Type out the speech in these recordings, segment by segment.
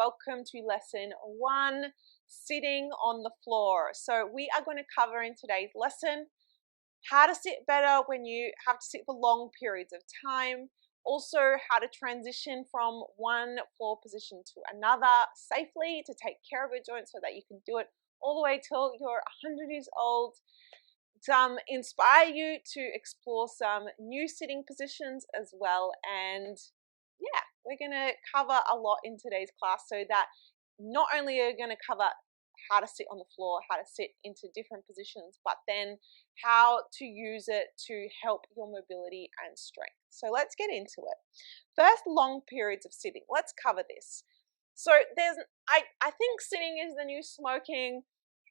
welcome to lesson 1, sitting on the floor. So we are going to cover in today's lesson how to sit better when you have to sit for long periods of time, also how to transition from one floor position to another safely to take care of your joints so that you can do it all the way till you're 100 years old. Inspire you to explore some new sitting positions as well. And yeah, we're going to cover a lot in today's class, so that not only are you going to cover how to sit on the floor, how to sit into different positions, but then how to use it to help your mobility and strength. So let's get into it. First, long periods of sitting. Let's cover this. So I think sitting is the new smoking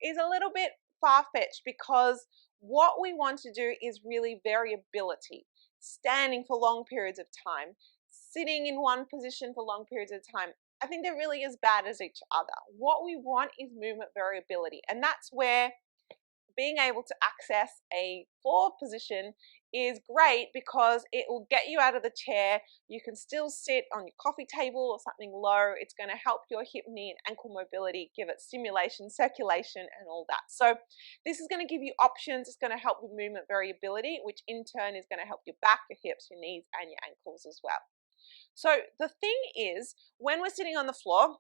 is a little bit far-fetched, because what we want to do is really variability, standing for long periods of time, sitting in one position for long periods of time. I think they're really as bad as each other. What we want is movement variability, and that's where being able to access a floor position is great, because it will get you out of the chair. You can still sit on your coffee table or something low. It's going to help your hip, knee, and ankle mobility, give it stimulation, circulation, and all that. So this is going to give you options. It's going to help with movement variability, which in turn is going to help your back, your hips, your knees, and your ankles as well. So the thing is, when we're sitting on the floor,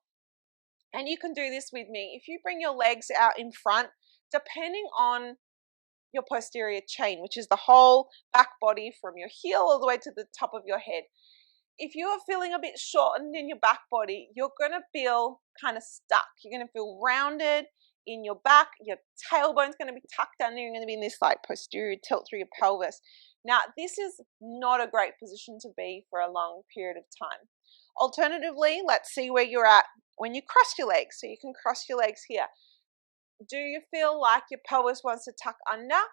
and you can do this with me, if you bring your legs out in front, depending on your posterior chain, which is the whole back body from your heel all the way to the top of your head. If you are feeling a bit shortened in your back body, you're going to feel kind of stuck. You're going to feel rounded in your back. Your tailbone's going to be tucked under. You're going to be in this like posterior tilt through your pelvis. Now, this is not a great position to be for a long period of time. Alternatively, let's see where you're at when you cross your legs. So you can cross your legs here. Do you feel like your pelvis wants to tuck under?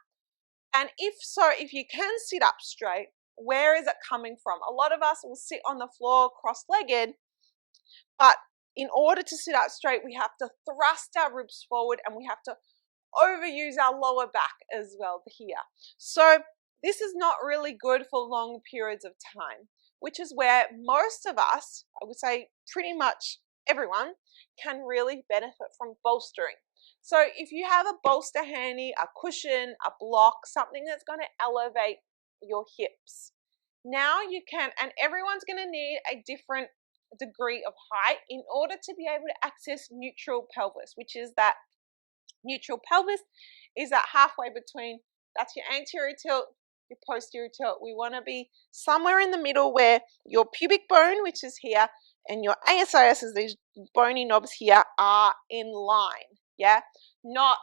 And if so, if you can sit up straight, where is it coming from? A lot of us will sit on the floor cross-legged, but in order to sit up straight, we have to thrust our ribs forward, and we have to overuse our lower back as well here. So this is not really good for long periods of time, which is where most of us, I would say pretty much everyone, can really benefit from bolstering. So if you have a bolster handy, a cushion, a block, something that's going to elevate your hips, now you can, and everyone's going to need a different degree of height in order to be able to access neutral pelvis, which is that neutral pelvis is that halfway between, that's your anterior tilt, your posterior tilt. We want to be somewhere in the middle where your pubic bone, which is here, and your ASIS, is these bony knobs here, are in line. Yeah, not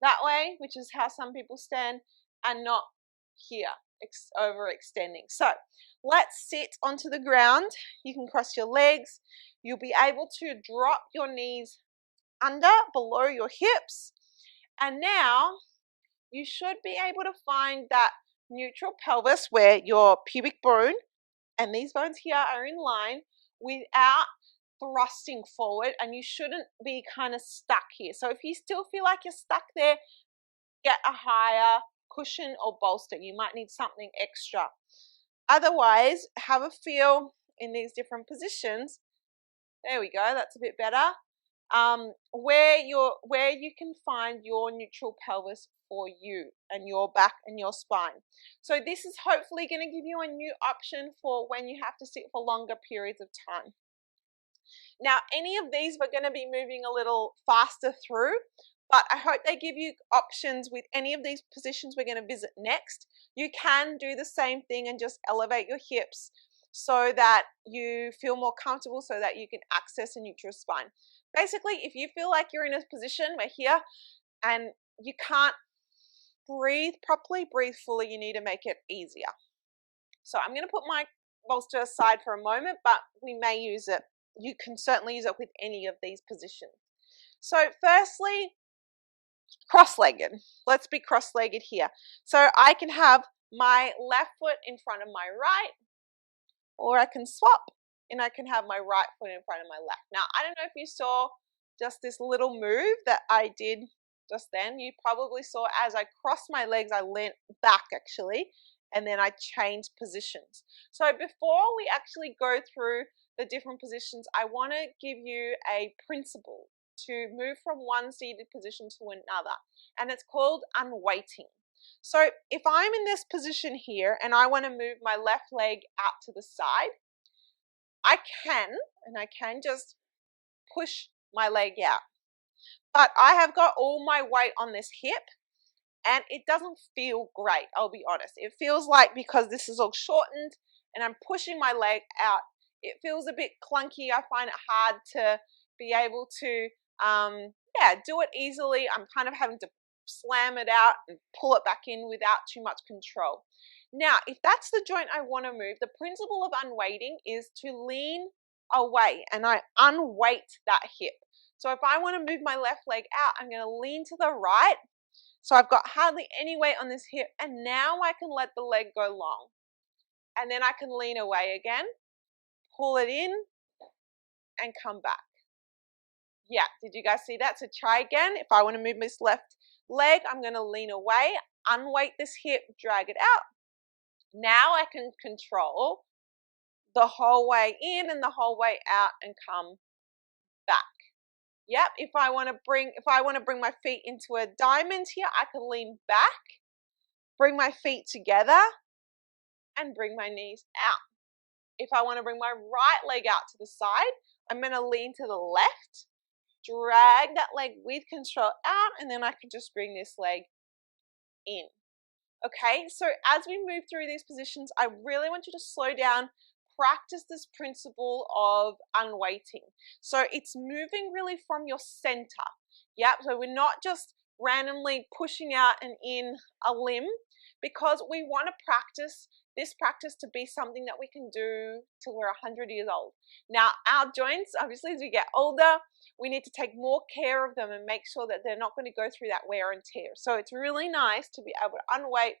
that way, which is how some people stand, and not here, overextending. So let's sit onto the ground. You can cross your legs. You'll be able to drop your knees under, below your hips, and now you should be able to find that neutral pelvis where your pubic bone and these bones here are in line without thrusting forward, and you shouldn't be kind of stuck here. So if you still feel like you're stuck there, get a higher cushion or bolster. You might need something extra. Otherwise, have a feel in these different positions. There we go, that's a bit better. Where you can find your neutral pelvis for you and your back and your spine. So this is hopefully going to give you a new option for when you have to sit for longer periods of time. Now, any of these we're going to be moving a little faster through, but I hope they give you options with any of these positions we're going to visit next. You can do the same thing and just elevate your hips so that you feel more comfortable, so that you can access a neutral spine. Basically, if you feel like you're in a position where here and you can't breathe properly, breathe fully, you need to make it easier. So I'm going to put my bolster aside for a moment, but we may use it. You can certainly use it with any of these positions. So firstly, cross-legged. Let's be cross-legged here. So I can have my left foot in front of my right, or I can swap and I can have my right foot in front of my left. Now, I don't know if you saw just this little move that I did just then. You probably saw as I crossed my legs, I leant back actually, and then I changed positions. So before we actually go through the different positions, I want to give you a principle to move from one seated position to another, and it's called unweighting. So if I'm in this position here and I want to move my left leg out to the side, I can just push my leg out. But I have got all my weight on this hip and it doesn't feel great, I'll be honest. It feels like, because this is all shortened and I'm pushing my leg out, it feels a bit clunky. I find it hard to be able to do it easily. I'm kind of having to slam it out and pull it back in without too much control. Now, if that's the joint I want to move, the principle of unweighting is to lean away and I unweight that hip. So if I want to move my left leg out, I'm going to lean to the right. So I've got hardly any weight on this hip, and now I can let the leg go long. And then I can lean away again, pull it in, and come back. Yeah, did you guys see that? So try again. If I want to move this left leg, I'm going to lean away, unweight this hip, drag it out. Now I can control the whole way in and the whole way out and come back. Yep, if I want to bring my feet into a diamond here, I can lean back, bring my feet together, and bring my knees out. If I want to bring my right leg out to the side, I'm going to lean to the left, drag that leg with control out, and then I can just bring this leg in. Okay, so as we move through these positions, I really want you to slow down, practice this principle of unweighting. So it's moving really from your center. Yep, so we're not just randomly pushing out and in a limb, because we want to practice this practice to be something that we can do till we're 100 years old. Now, our joints, obviously, as we get older, we need to take more care of them and make sure that they're not going to go through that wear and tear. So it's really nice to be able to unweight,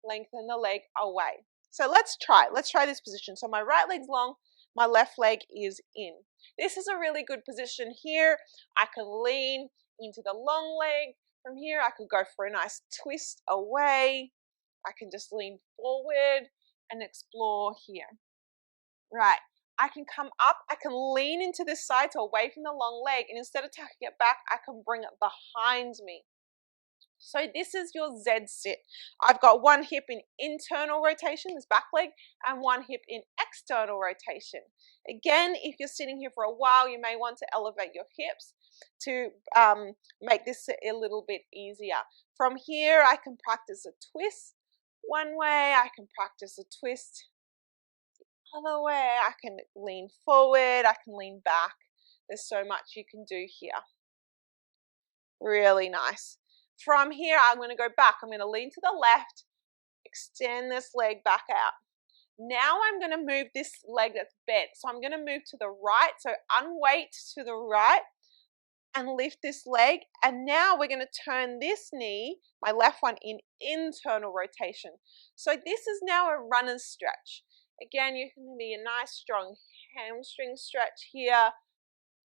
lengthen the leg away. So let's try this position. So my right leg's long, my left leg is in. This is a really good position here. I can lean into the long leg. From here, I could go for a nice twist away. I can just lean forward and explore here. Right. I can come up, I can lean into this side, so away from the long leg, and instead of tucking it back, I can bring it behind me. So this is your Z sit. I've got one hip in internal rotation, this back leg, and one hip in external rotation. Again, if you're sitting here for a while, you may want to elevate your hips to make this a little bit easier. From here, I can practice a twist one way, I can practice a twist other way, I can lean forward, I can lean back. There's so much you can do here. Really nice. From here, I'm going to go back. I'm going to lean to the left, extend this leg back out. Now I'm going to move this leg that's bent. So I'm going to move to the right. So unweight to the right and lift this leg. And now we're going to turn this knee, my left one, in internal rotation. So this is now a runner's stretch. Again, you can be a nice strong hamstring stretch here.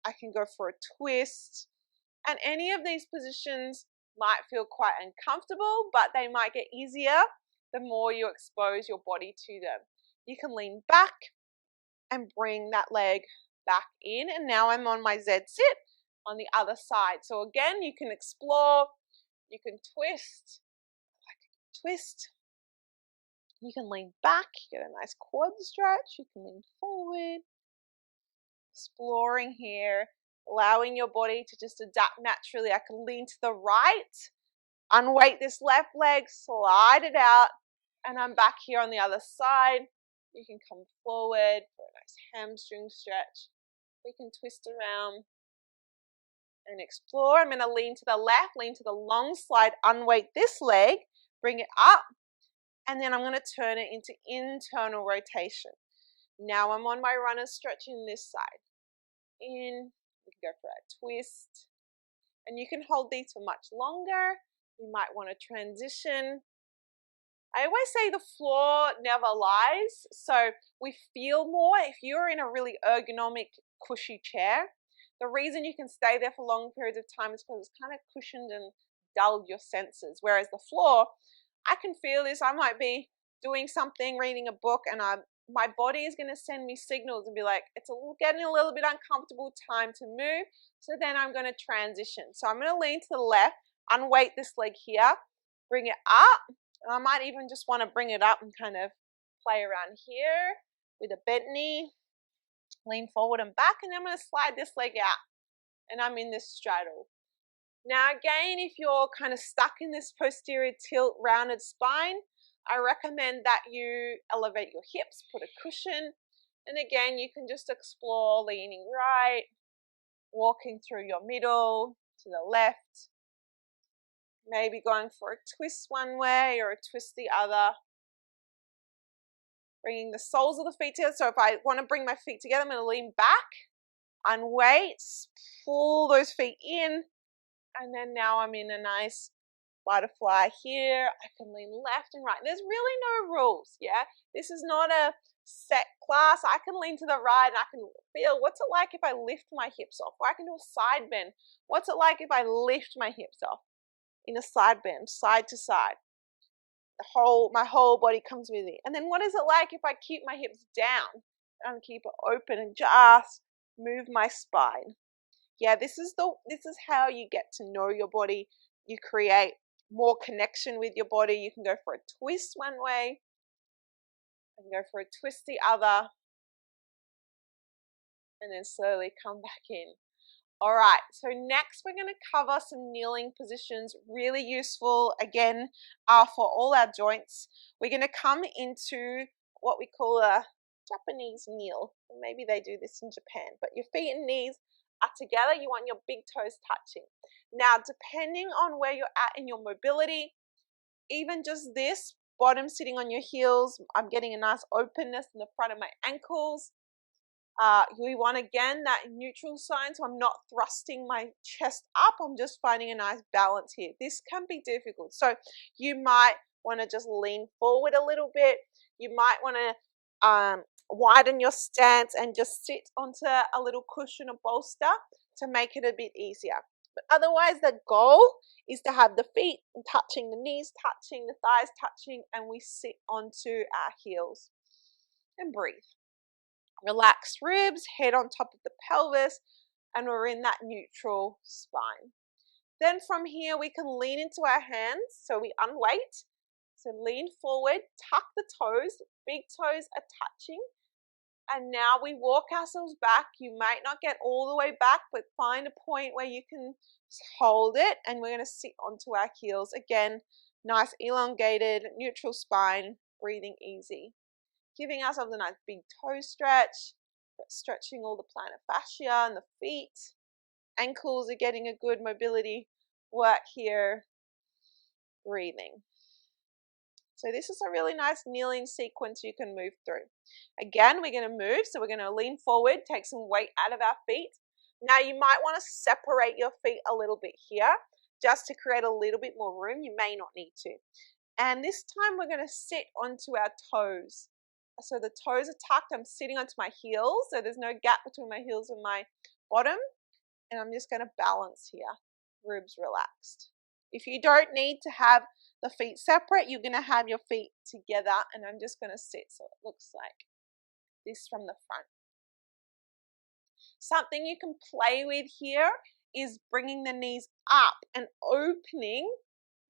I can go for a twist. And any of these positions might feel quite uncomfortable, but they might get easier the more you expose your body to them. You can lean back and bring that leg back in. And now I'm on my Z sit on the other side. So again, you can explore, you can twist, twist. You can lean back, get a nice quad stretch. You can lean forward, exploring here, allowing your body to just adapt naturally. I can lean to the right, unweight this left leg, slide it out, and I'm back here on the other side. You can come forward for a nice hamstring stretch. We can twist around and explore. I'm going to lean to the left, lean to the long slide, unweight this leg, bring it up, and then I'm going to turn it into internal rotation. Now I'm on my runner stretching this side. In, we can go for a twist, and you can hold these for much longer. You might want to transition. I always say the floor never lies, so we feel more if you're in a really ergonomic, cushy chair. The reason you can stay there for long periods of time is because it's kind of cushioned and dulled your senses, whereas the floor, I can feel this. I might be doing something, reading a book, and I'm my body is going to send me signals and be like, it's getting a little bit uncomfortable, time to move. So then I'm going to transition. So I'm going to lean to the left, unweight this leg here, bring it up. And I might even just want to bring it up and kind of play around here with a bent knee. Lean forward and back, and then I'm going to slide this leg out. And I'm in this straddle. Now again, if you're kind of stuck in this posterior tilt rounded spine, I recommend that you elevate your hips, put a cushion, and again, you can just explore leaning right, walking through your middle to the left, maybe going for a twist one way or a twist the other. Bringing the soles of the feet together. So if I want to bring my feet together, I'm going to lean back, unweight, pull those feet in, and then now I'm in a nice butterfly here. I can lean left and right. There's really no rules, yeah? This is not a set class. I can lean to the right and I can feel what's it like if I lift my hips off, or I can do a side bend. What's it like if I lift my hips off in a side bend, side to side? My whole body comes with me. And then what is it like if I keep my hips down and keep it open and just move my spine? Yeah, this is how you get to know your body. You create more connection with your body. You can go for a twist one way and go for a twist the other, and then slowly come back in. All right, so next we're going to cover some kneeling positions, really useful, again, for all our joints. We're going to come into what we call a Japanese kneel. Maybe they do this in Japan, but your feet and knees are together. You want your big toes touching. Now, depending on where you're at in your mobility, even just this, bottom sitting on your heels, I'm getting a nice openness in the front of my ankles. We want, again, that neutral sign, so I'm not thrusting my chest up. I'm just finding a nice balance here. This can be difficult. So you might want to just lean forward a little bit. You might want to widen your stance and just sit onto a little cushion or bolster to make it a bit easier. But otherwise, the goal is to have the feet touching, the knees touching, the thighs touching, and we sit onto our heels and breathe. Relaxed ribs, head on top of the pelvis, and we're in that neutral spine. Then from here, we can lean into our hands. So we unweight. So lean forward, tuck the toes, big toes are touching. And now we walk ourselves back. You might not get all the way back, but find a point where you can hold it. And we're going to sit onto our heels. Again, nice elongated, neutral spine, breathing easy. Giving ourselves a nice big toe stretch, stretching all the plantar fascia and the feet. Ankles are getting a good mobility work here. Breathing. So this is a really nice kneeling sequence you can move through. Again, we're going to move, so we're going to lean forward, take some weight out of our feet. Now you might want to separate your feet a little bit here, just to create a little bit more room. You may not need to. And this time we're going to sit onto our toes. So the toes are tucked, I'm sitting onto my heels, so there's no gap between my heels and my bottom. And I'm just going to balance here, ribs relaxed. If you don't need to have the feet separate, you're going to have your feet together, and I'm just going to sit so it looks like this from the front. Something you can play with here is bringing the knees up and opening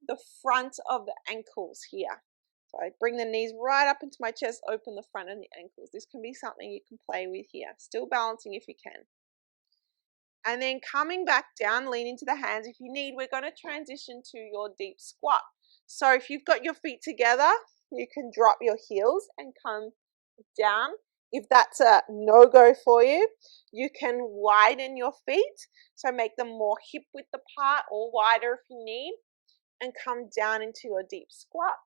the front of the ankles here. So I bring the knees right up into my chest, open the front of the ankles. This can be something you can play with here. Still balancing if you can. And then coming back down, lean into the hands. If you need, we're going to transition to your deep squat. So if you've got your feet together, you can drop your heels and come down. If that's a no-go for you, you can widen your feet. So make them more hip-width apart or wider if you need, and come down into your deep squat.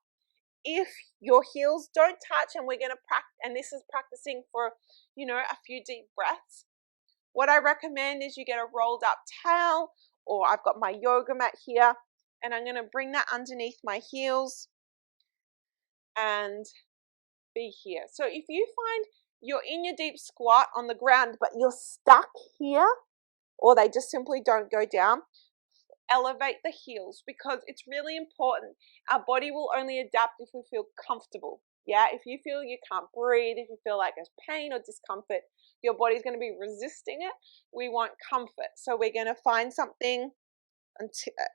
If your heels don't touch, and we're going to practice, and this is practicing for, a few deep breaths, what I recommend is you get a rolled up towel, or I've got my yoga mat here, and I'm going to bring that underneath my heels and be here. So if you find you're in your deep squat on the ground, but you're stuck here, or they just simply don't go down, elevate the heels, because it's really important. Our body will only adapt if we feel comfortable. Yeah, if you feel you can't breathe, if you feel like there's pain or discomfort, your body's going to be resisting it. We want comfort. So we're going to find something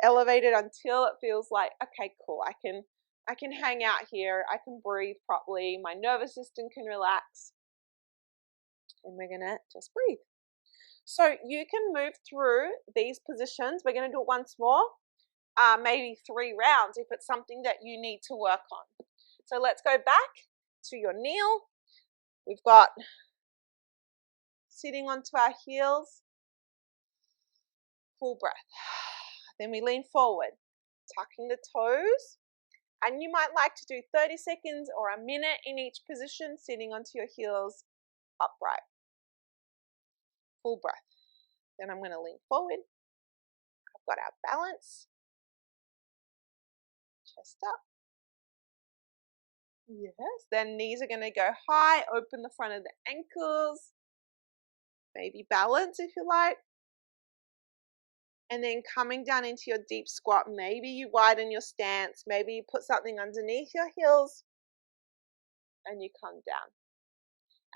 elevated until it feels like, okay, cool, I can hang out here, I can breathe properly, my nervous system can relax, and we're going to just breathe. So you can move through these positions. We're going to do it once more, maybe 3 rounds if it's something that you need to work on. So let's go back to your kneel. We've got sitting onto our heels, full breath. Then we lean forward, tucking the toes. And you might like to do 30 seconds or a minute in each position, sitting onto your heels upright. Full breath. Then I'm going to lean forward. I've got our balance. Chest up. Yes. Then knees are going to go high. Open the front of the ankles. Maybe balance if you like. And then coming down into your deep squat. Maybe you widen your stance. Maybe you put something underneath your heels. And you come down.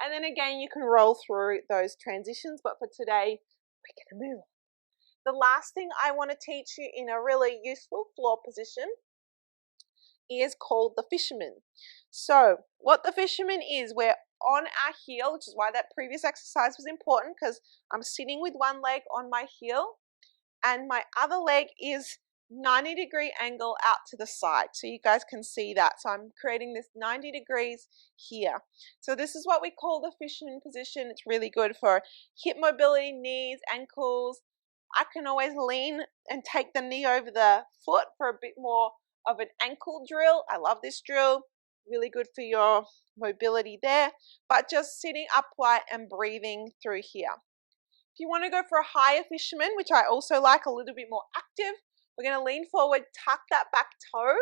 And then again, you can roll through those transitions. But for today, we're going to move on. The last thing I want to teach you in a really useful floor position is called the fisherman. So what the fisherman is, we're on our heel, which is why that previous exercise was important, because I'm sitting with one leg on my heel and my other leg is 90-degree angle out to the side. So you guys can see that. So I'm creating this 90 degrees here. So this is what we call the fisherman position. It's really good for hip mobility, knees, ankles. I can always lean and take the knee over the foot for a bit more of an ankle drill. I love this drill. Really good for your mobility there. But just sitting upright and breathing through here. If you want to go for a higher fisherman, which I also like, a little bit more active, we're going to lean forward, tuck that back toe,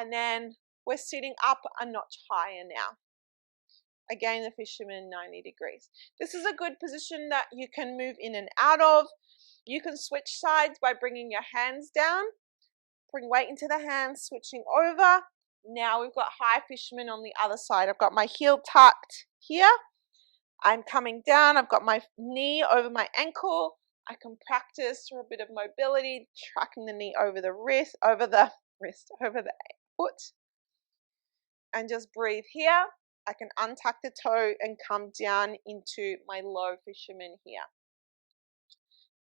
and then we're sitting up a notch higher now. Again, the fisherman, 90 degrees. This is a good position that you can move in and out of. You can switch sides by bringing your hands down. Bring weight into the hands, switching over. Now we've got high fisherman on the other side. I've got my heel tucked here. I'm coming down. I've got my knee over my ankle. I can practice for a bit of mobility, tracking the knee over the wrist, over the foot. And just breathe here. I can untuck the toe and come down into my low fisherman here.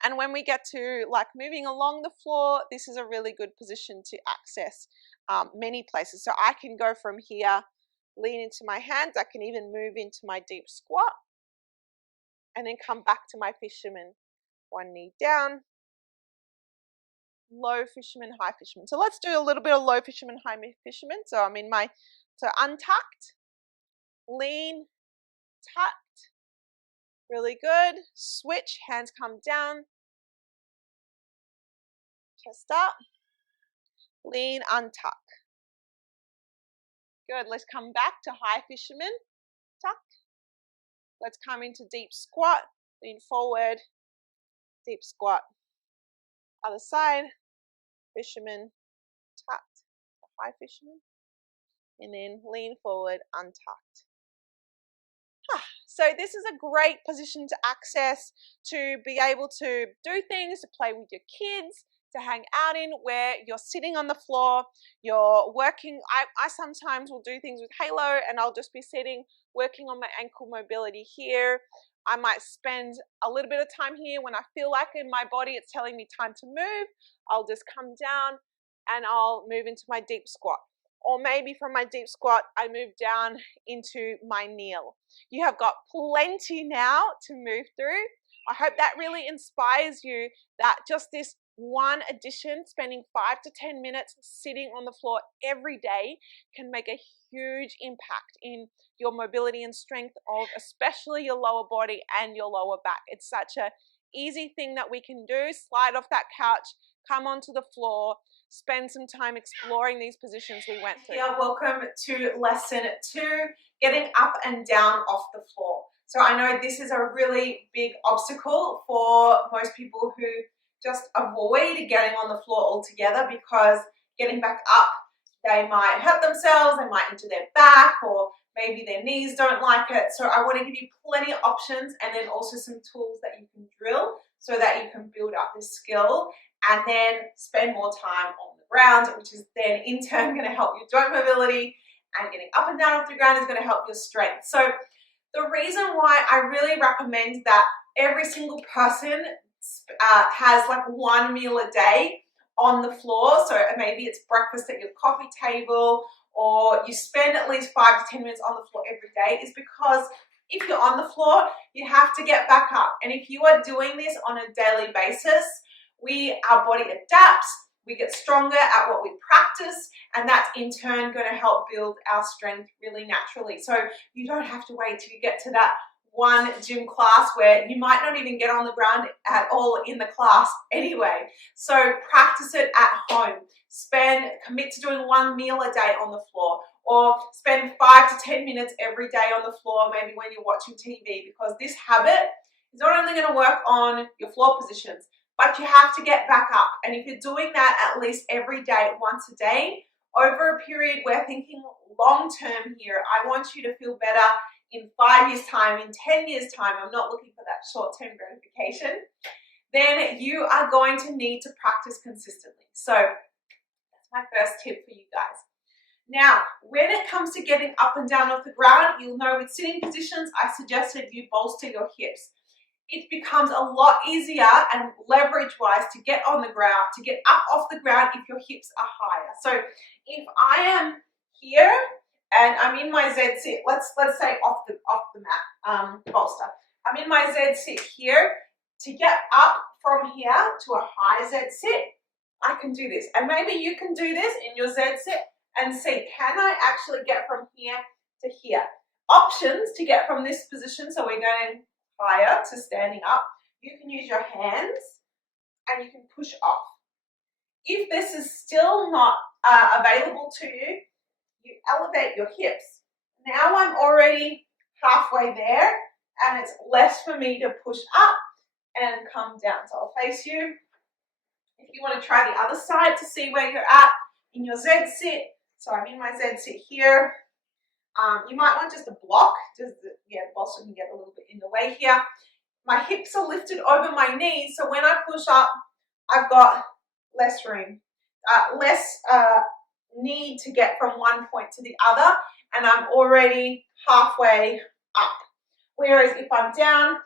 And when we get to like moving along the floor, this is a really good position to access many places. So I can go from here, lean into my hands. I can even move into my deep squat and then come back to my fisherman. One knee down, low fisherman, high fisherman. So let's do a little bit of low fisherman, high fisherman. So I'm in my, so untucked, lean, tucked, really good. Switch, hands come down, chest up, lean, untuck. Good, let's come back to high fisherman, tuck. Let's come into deep squat, lean forward, deep squat. Other side, fisherman, tucked, high fisherman, and then lean forward, untucked. So this is a great position to access, to be able to do things, to play with your kids, to hang out in, where you're sitting on the floor, you're working. I sometimes will do things with Halo and I'll just be sitting, working on my ankle mobility here. I might spend a little bit of time here when I feel like in my body it's telling me time to move. I'll just come down and I'll move into my deep squat. Or maybe from my deep squat, I move down into my kneel. You have got plenty now to move through. I hope that really inspires you, that just this one addition, spending 5 to 10 minutes sitting on the floor every day, can make a huge impact in your mobility and strength of especially your lower body and your lower back. It's such an easy thing that we can do. Slide off that couch, come onto the floor, spend some time exploring these positions we went through. Yeah, welcome to lesson 2, getting up and down off the floor. So I know this is a really big obstacle for most people who just avoid getting on the floor altogether, because getting back up they might hurt themselves, they might injure their back, or maybe their knees don't like it. So I want to give you plenty of options, and then also some tools that you can drill so that you can build up this skill and then spend more time on the ground, which is then in turn going to help your joint mobility, and getting up and down off the ground is going to help your strength. So the reason why I really recommend that every single person has like one meal a day on the floor, so maybe it's breakfast at your coffee table, or you spend at least 5 to 10 minutes on the floor every day, is because if you're on the floor, you have to get back up. And if you are doing this on a daily basis, our body adapts, we get stronger at what we practice, and that's in turn going to help build our strength really naturally. So you don't have to wait till you get to that one gym class where you might not even get on the ground at all in the class anyway. So practice it at home. Commit to doing one meal a day on the floor, or spend 5 to 10 minutes every day on the floor, maybe when you're watching TV, because this habit is not only going to work on your floor positions, but you have to get back up. And if you're doing that at least every day, once a day, over a period, we're thinking long term here, I want you to feel better in 5 years' time, in 10 years' time, I'm not looking for that short-term gratification, then you are going to need to practice consistently. So that's my first tip for you guys. Now, when it comes to getting up and down off the ground, you'll know with sitting positions, I suggested you bolster your hips. It becomes a lot easier and leverage-wise to get on the ground, to get up off the ground if your hips are higher. So if I am here and I'm in my Z sit, let's say off the mat, bolster. I'm in my Z sit here. To get up from here to a high Z sit, I can do this. And maybe you can do this in your Z sit and see, can I actually get from here to here? Options to get from this position, so we're going higher to standing up. You can use your hands and you can push off. If this is still not available to you, you elevate your hips. Now I'm already halfway there, and it's less for me to push up and come down. So I'll face you. If you want to try the other side to see where you're at in your Z sit, so I'm in my Z sit here. You might want just a block, the bolster can get a little bit in the way here. My hips are lifted over my knees, so when I push up, I've got less room, less need to get from one point to the other, and I'm already halfway up. Whereas if I'm down,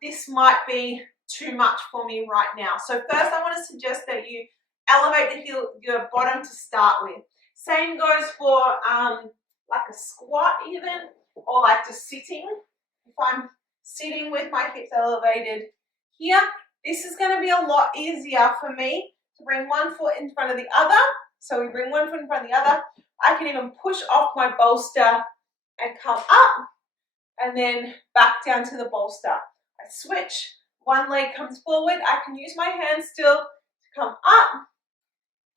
this might be too much for me right now. So first I want to suggest that you elevate your bottom to start with. Same goes for like a squat even, or like just sitting. If I'm sitting with my hips elevated here, this is going to be a lot easier for me to bring one foot in front of the other. So we bring one foot in front of the other. I can even push off my bolster and come up, and then back down to the bolster. I switch, one leg comes forward. I can use my hands still to come up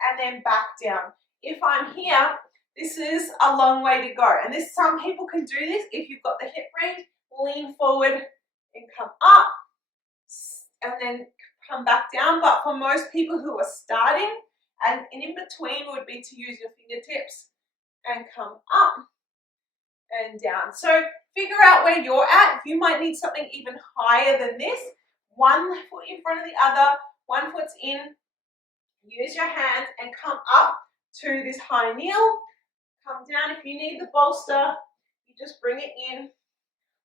and then back down. If I'm here, this is a long way to go. And some people can do this if you've got the hip range. Lean forward and come up, and then come back down. But for most people who are starting, and in between would be to use your fingertips and come up and down. So figure out where you're at. You might need something even higher than this. One foot in front of the other, one foot's in. Use your hands and come up to this high kneel. Come down. If you need the bolster, you just bring it in,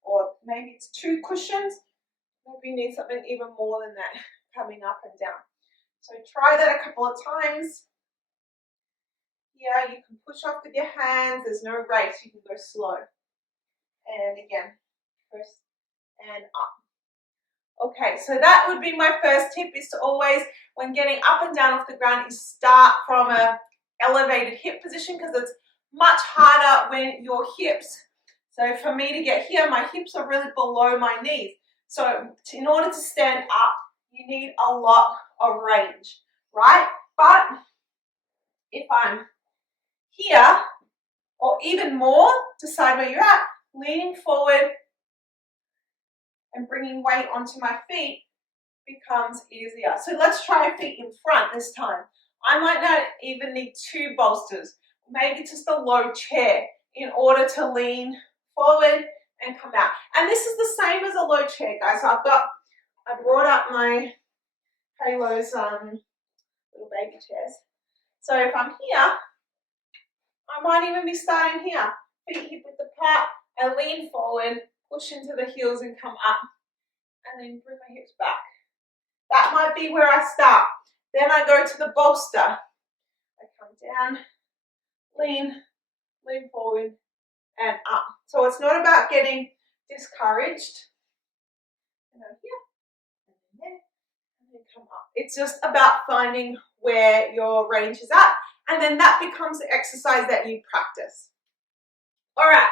or maybe it's 2 cushions. Maybe you need something even more than that, coming up and down. So try that a couple of times. Yeah, you can push off with your hands. There's no race. You can go slow. And again, push and up. Okay, so that would be my first tip, is to always, when getting up and down off the ground, is start from a elevated hip position, because it's much harder when your hips, so for me to get here, my hips are really below my knees. So in order to stand up, you need a lot of range, right? But if I'm here, or even more, decide where you're at, leaning forward and bringing weight onto my feet becomes easier. So let's try feet in front this time. I might not even need 2 bolsters. maybe just a low chair in order to lean forward and come out. And this is the same as a low chair, guys. So I brought up my Halo's little baby chairs. So if I'm here, I might even be starting here. Feet hip width apart, and lean forward, push into the heels and come up, and then bring my hips back. That might be where I start. Then I go to the bolster. I come down, lean forward, and up. So it's not about getting discouraged. And I'm here, and then there, and then come up. It's just about finding where your range is at, and then that becomes the exercise that you practice. All right,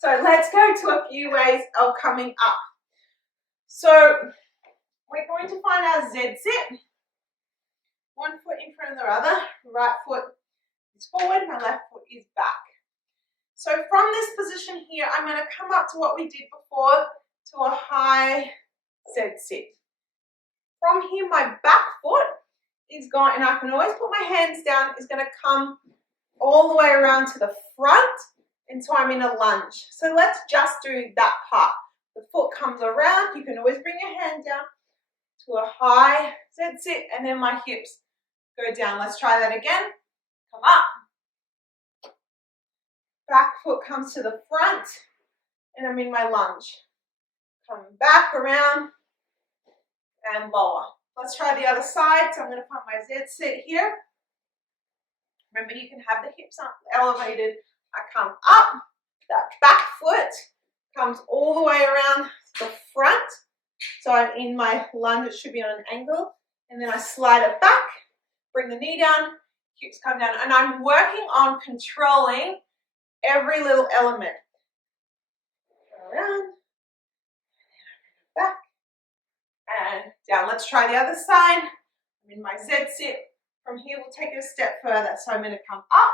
so let's go to a few ways of coming up. So we're going to find our Z sit. One foot in front of the other. Right foot is forward, my left foot is back. So from this position here, I'm going to come up to what we did before, to a high Z sit. From here, my back foot is going, and I can always put my hands down, is going to come all the way around to the front until I'm in a lunge. So let's just do that part. The foot comes around, you can always bring your hand down to a high Z sit, and then my hips go down. Let's try that again. Come up. Back foot comes to the front, and I'm in my lunge. Come back around and lower. Let's try the other side. So I'm going to find my Z sit here. Remember, you can have the hips up elevated. I come up. That back foot comes all the way around to the front. So I'm in my lunge. It should be on an angle. And then I slide it back. Bring the knee down. Hips come down. And I'm working on controlling every little element. Go around. Back. And down. Let's try the other side. I'm in my Z sit. From here, we'll take it a step further. So I'm going to come up,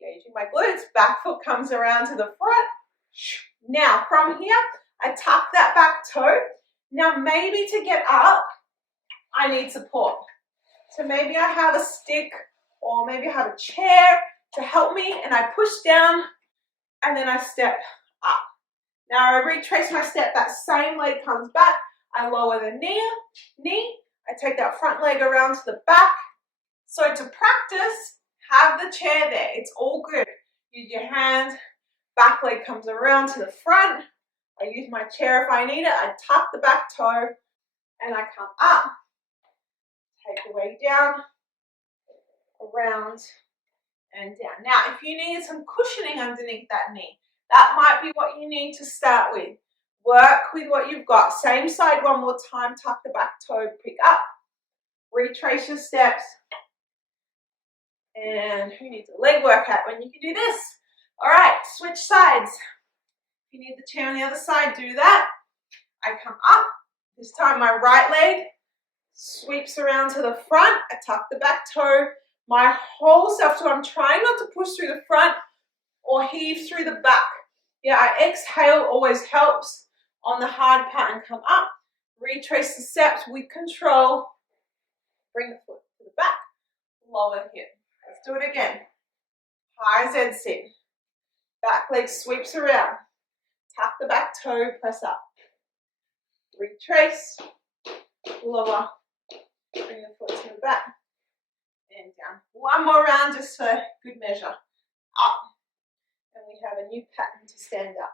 engaging my glutes. Back foot comes around to the front. Now, from here, I tuck that back toe. Now, maybe to get up, I need support. So maybe I have a stick, or maybe I have a chair to help me, and I push down, and then I step up. Now, I retrace my step. That same leg comes back. I lower the knee. I take that front leg around to the back. So to practice, have the chair there. It's all good. Use your hands. Back leg comes around to the front. I use my chair if I need it. I tuck the back toe and I come up. Take the way down, around and down. Now, if you need some cushioning underneath that knee, that might be what you need to start with. Work with what you've got. Same side one more time. Tuck the back toe, pick up. Retrace your steps. And who needs a leg workout when you can do this? All right, switch sides. If you need the chair on the other side, do that. I come up. This time my right leg sweeps around to the front. I tuck the back toe. My whole self, so I'm trying not to push through the front or heave through the back. Yeah, I exhale always helps on the hard part and come up. Retrace the steps with control. Bring the foot to the back. Lower hip. Let's do it again. High Z sit. Back leg sweeps around. Tuck the back toe, press up. Retrace. Lower. Bring the foot to the back. And down. One more round just for good measure. Up. And we have a new pattern to stand up.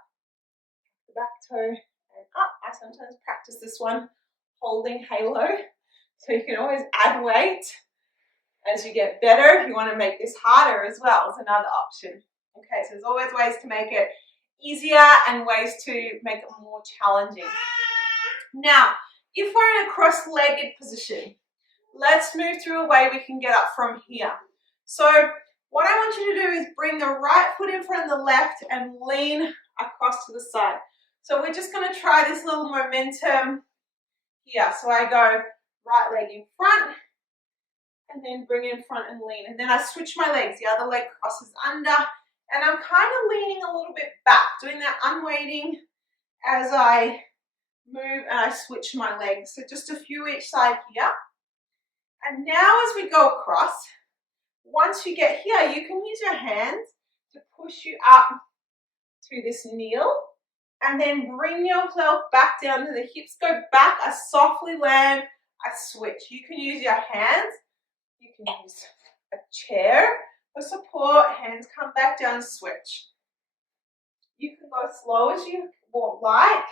The back toe and up. I sometimes practice this one holding halo. So you can always add weight as you get better. If you want to make this harder as well, is another option. Okay, so there's always ways to make it easier and ways to make it more challenging. Now, if we're in a cross-legged position, let's move through a way we can get up from here. So what I want you to do is bring the right foot in front of the left and lean across to the side. So we're just going to try this little momentum here. So I go right leg in front and then bring it in front and lean. And then I switch my legs. The other leg crosses under and I'm kind of leaning a little bit back, doing that unweighting as I move and I switch my legs. So just a few each side here. And now as we go across, Once you get here, you can use your hands to push you up to this kneel, and then bring yourself back down to the hips. Go back, I softly land, I switch. You can use your hands, you can use a chair for support, hands come back down, switch. You can go slow as you like.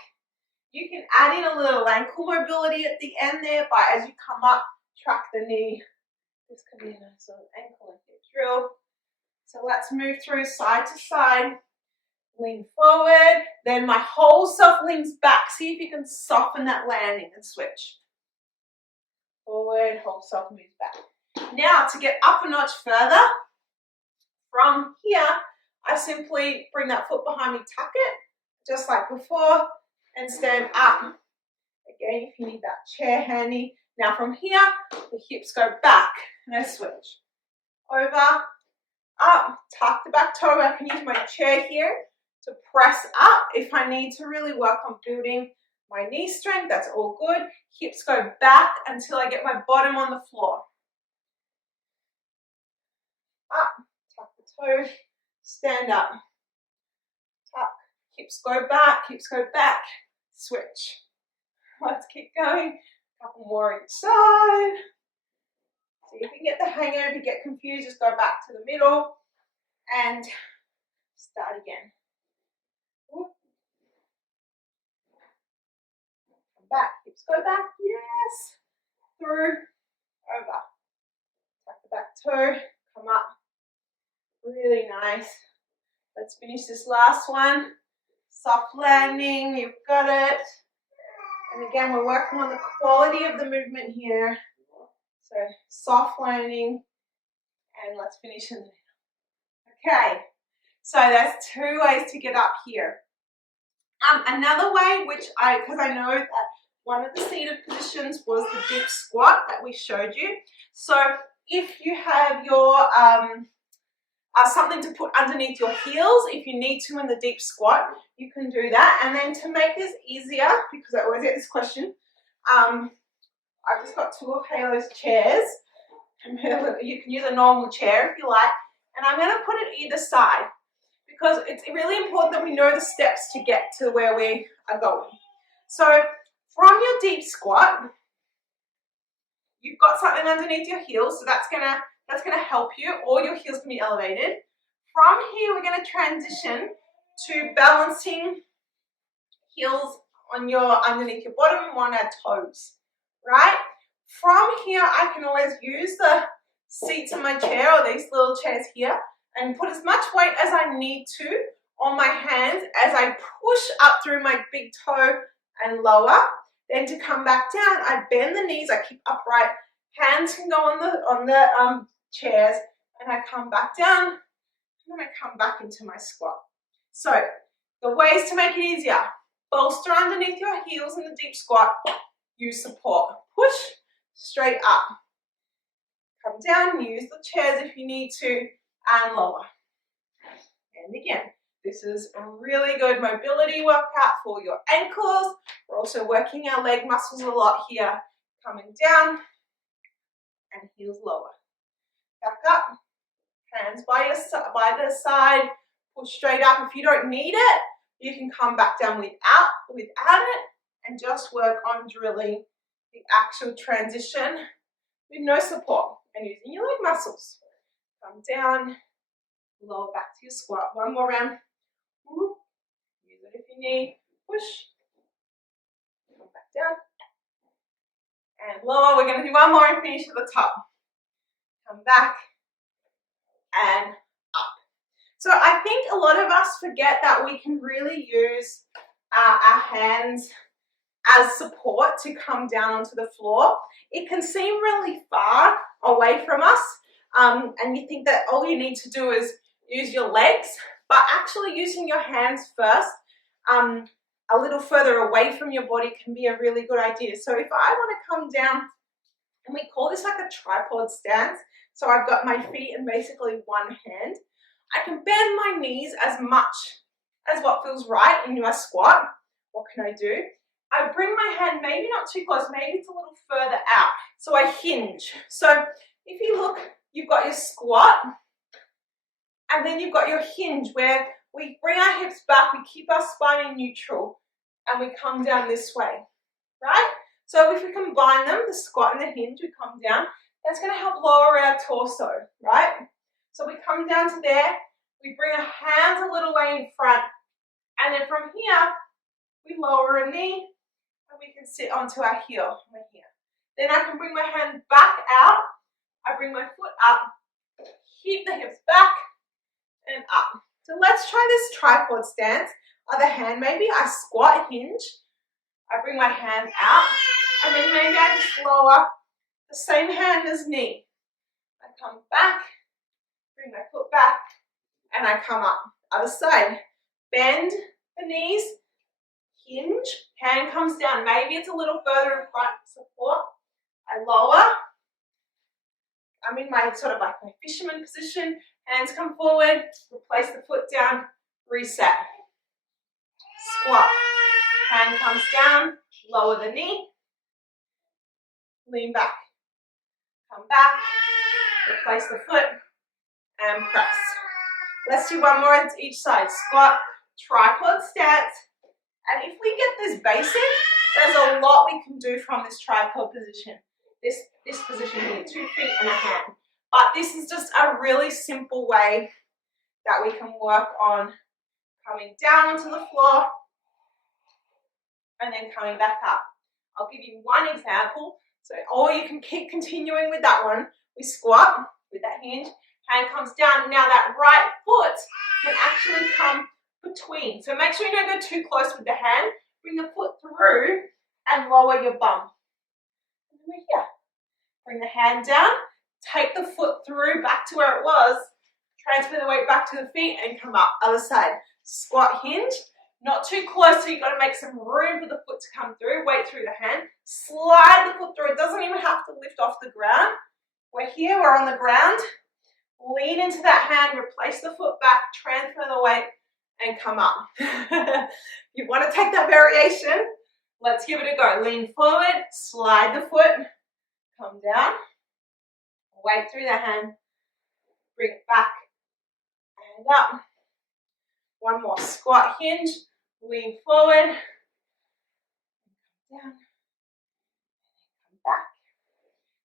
You can add in a little ankle mobility at the end there by, as you come up, track the knee. This can be a nice little ankle and hip drill. So let's move through side to side. Lean forward, then my whole self leans back. See if you can soften that landing and switch. Forward, whole self moves back. Now to get up a notch further, from here, I simply bring that foot behind me, tuck it, just like before, and stand up. Again, if you need that chair handy. Now from here, the hips go back, and I switch. Over, up, tuck the back toe. I can use my chair here to press up if I need to really work on building my knee strength. That's all good. Hips go back until I get my bottom on the floor. Up, tuck the toe, stand up, tuck, hips go back, switch. Let's keep going. A couple more each side. See if you get the hang of it. If you get confused, just go back to the middle and start again. Come back, hips go back, yes. Through, over. Tuck the back toe, come up. Really nice. Let's finish this last one. Soft landing, you've got it. And again, we're working on the quality of the movement here. So soft landing, and let's finish in the middle. Okay, so there's two ways to get up here. Another way, because I know that one of the seated positions was the deep squat that we showed you. So if you have your something to put underneath your heels, if you need to in the deep squat, you can do that. And then to make this easier, because I always get this question, I've just got two of Halo's chairs. You can use a normal chair if you like. And I'm going to put it either side, because it's really important that we know the steps to get to where we are going. So from your deep squat, you've got something underneath your heels, so that's gonna help you, or your heels can be elevated. From here, we're gonna transition to balancing heels on underneath your bottom and on our toes, right? From here, I can always use the seats in my chair or these little chairs here and put as much weight as I need to on my hands as I push up through my big toe and lower. Then to come back down, I bend the knees, I keep upright, hands can go on the chairs, and I come back down, and then I come back into my squat. So the ways to make it easier: bolster underneath your heels in the deep squat, use support, push straight up, come down, use the chairs if you need to, and lower. And again, this is a really good mobility workout for your ankles. We're also working our leg muscles a lot here. Coming down and heels lower. Back up, hands by the side, push straight up. If you don't need it, you can come back down without it and just work on drilling the actual transition with no support and using your leg muscles. Come down, lower back to your squat. One more round. Use it if you need. Push. Come back down. And lower. We're going to do one more and finish at the top. Come back and up. So I think a lot of us forget that we can really use our hands as support to come down onto the floor. It can seem really far away from us, and you think that all you need to do is use your legs, but actually using your hands first, a little further away from your body, can be a really good idea. So if I want to come down, and we call this like a tripod stance, so I've got my feet in basically one hand, I can bend my knees as much as what feels right in my squat. What can I do? I bring my hand maybe not too close, maybe it's a little further out. So I hinge. So if you look you've got your squat, and then you've got your hinge where we bring our hips back, we keep our spine in neutral, and we come down this way, right? So if we combine them, the squat and the hinge, we come down, that's going to help lower our torso, right? So we come down to there, we bring our hands a little way in front, and then from here, we lower a knee, and we can sit onto our heel. We're here. Then I can bring my hand back out, I bring my foot up, keep the hips back, and up. So let's try this tripod stance. Other hand, maybe I squat, hinge, I bring my hand out, and then maybe I just lower the same hand as knee. I come back, bring my foot back, and I come up. Other side, bend the knees, hinge, hand comes down. Maybe it's a little further in front, support. I lower. I'm in my sort of like my fisherman position. Hands come forward, replace the foot down, reset. Squat. Hand comes down, lower the knee, lean back. Come back, replace the foot, and press. Let's do one more each side. Squat, tripod stance. And if we get this basic, there's a lot we can do from this tripod position. This position here, 2 feet and a hand. But this is just a really simple way that we can work on coming down onto the floor and then coming back up. I'll give you one example. So, or you can keep continuing with that one. We squat with that hinge, hand comes down. Now that right foot can actually come between. So make sure you don't go too close with the hand. Bring the foot through and lower your bum. And then we're here. Bring the hand down, take the foot through back to where it was, transfer the weight back to the feet and come up. Other side. Squat, hinge. Not too close, so you've got to make some room for the foot to come through. Weight through the hand. Slide the foot through. It doesn't even have to lift off the ground. We're here, we're on the ground. Lean into that hand, replace the foot back, transfer the weight, and come up. You want to take that variation? Let's give it a go. Lean forward, slide the foot, come down, weight through the hand, bring it back, and up. One more. Squat, hinge, lean forward, down, come back.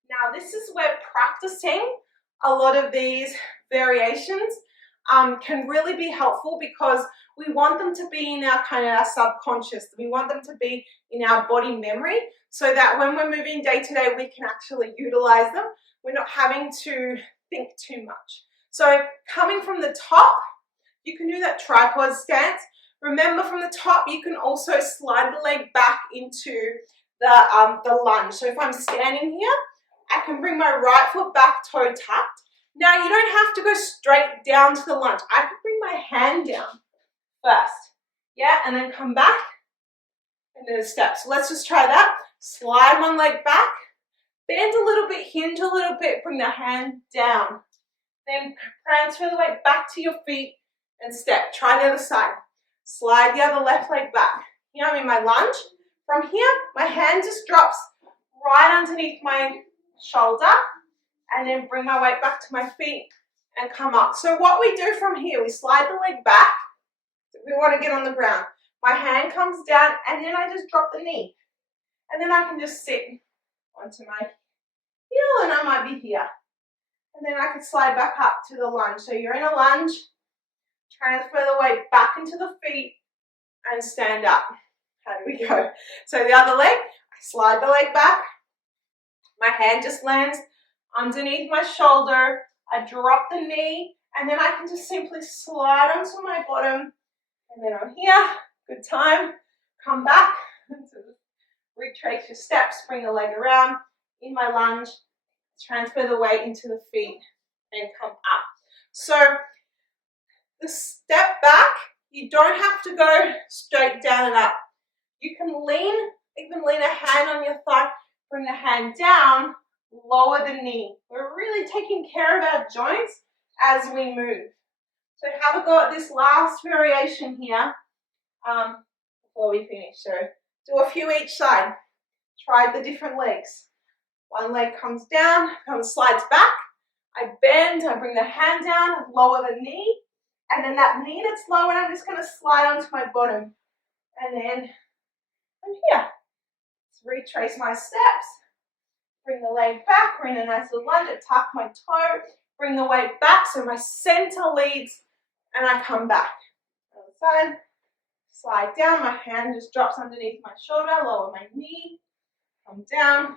Now this is where practicing a lot of these variations can really be helpful because we want them to be in our kind of our subconscious. We want them to be in our body memory so that when we're moving day to day, we can actually utilize them. We're not having to think too much. So coming from the top, you can do that tripod stance. Remember, from the top, you can also slide the leg back into the lunge. So if I'm standing here, I can bring my right foot back, toe tucked. Now, you don't have to go straight down to the lunge. I can bring my hand down first, yeah, and then come back and then a step. So let's just try that. Slide one leg back, bend a little bit, hinge a little bit, bring the hand down. Then transfer the weight back to your feet and step. Try the other side. Slide the other left leg back. Here I'm in my lunge. From here, my hand just drops right underneath my shoulder and then bring my weight back to my feet and come up. So what we do from here, we slide the leg back. We want to get on the ground. My hand comes down and then I just drop the knee. And then I can just sit onto my heel and I might be here. And then I can slide back up to the lunge. So you're in a lunge, transfer the weight back into the feet and stand up. How do we go? So the other leg, I slide the leg back. My hand just lands underneath my shoulder. I drop the knee and then I can just simply slide onto my bottom. And then I'm here. Good time. Come back. Retrace your steps. Bring the leg around. In my lunge. Transfer the weight into the feet and come up. So the step back, you don't have to go straight down and up. You can lean, even lean a hand on your thigh, bring the hand down, lower the knee. We're really taking care of our joints as we move. So have a go at this last variation here before we finish. So do a few each side. Try the different legs. One leg comes down, slides back. I bend, I bring the hand down, lower the knee, and then that knee that's lower, I'm just going to slide onto my bottom. And then I'm here. Let's retrace my steps. Bring the leg back, bring a nice little lunge, tuck my toe, bring the weight back so my center leads, and I come back. Other side, slide down, my hand just drops underneath my shoulder, lower my knee, come down,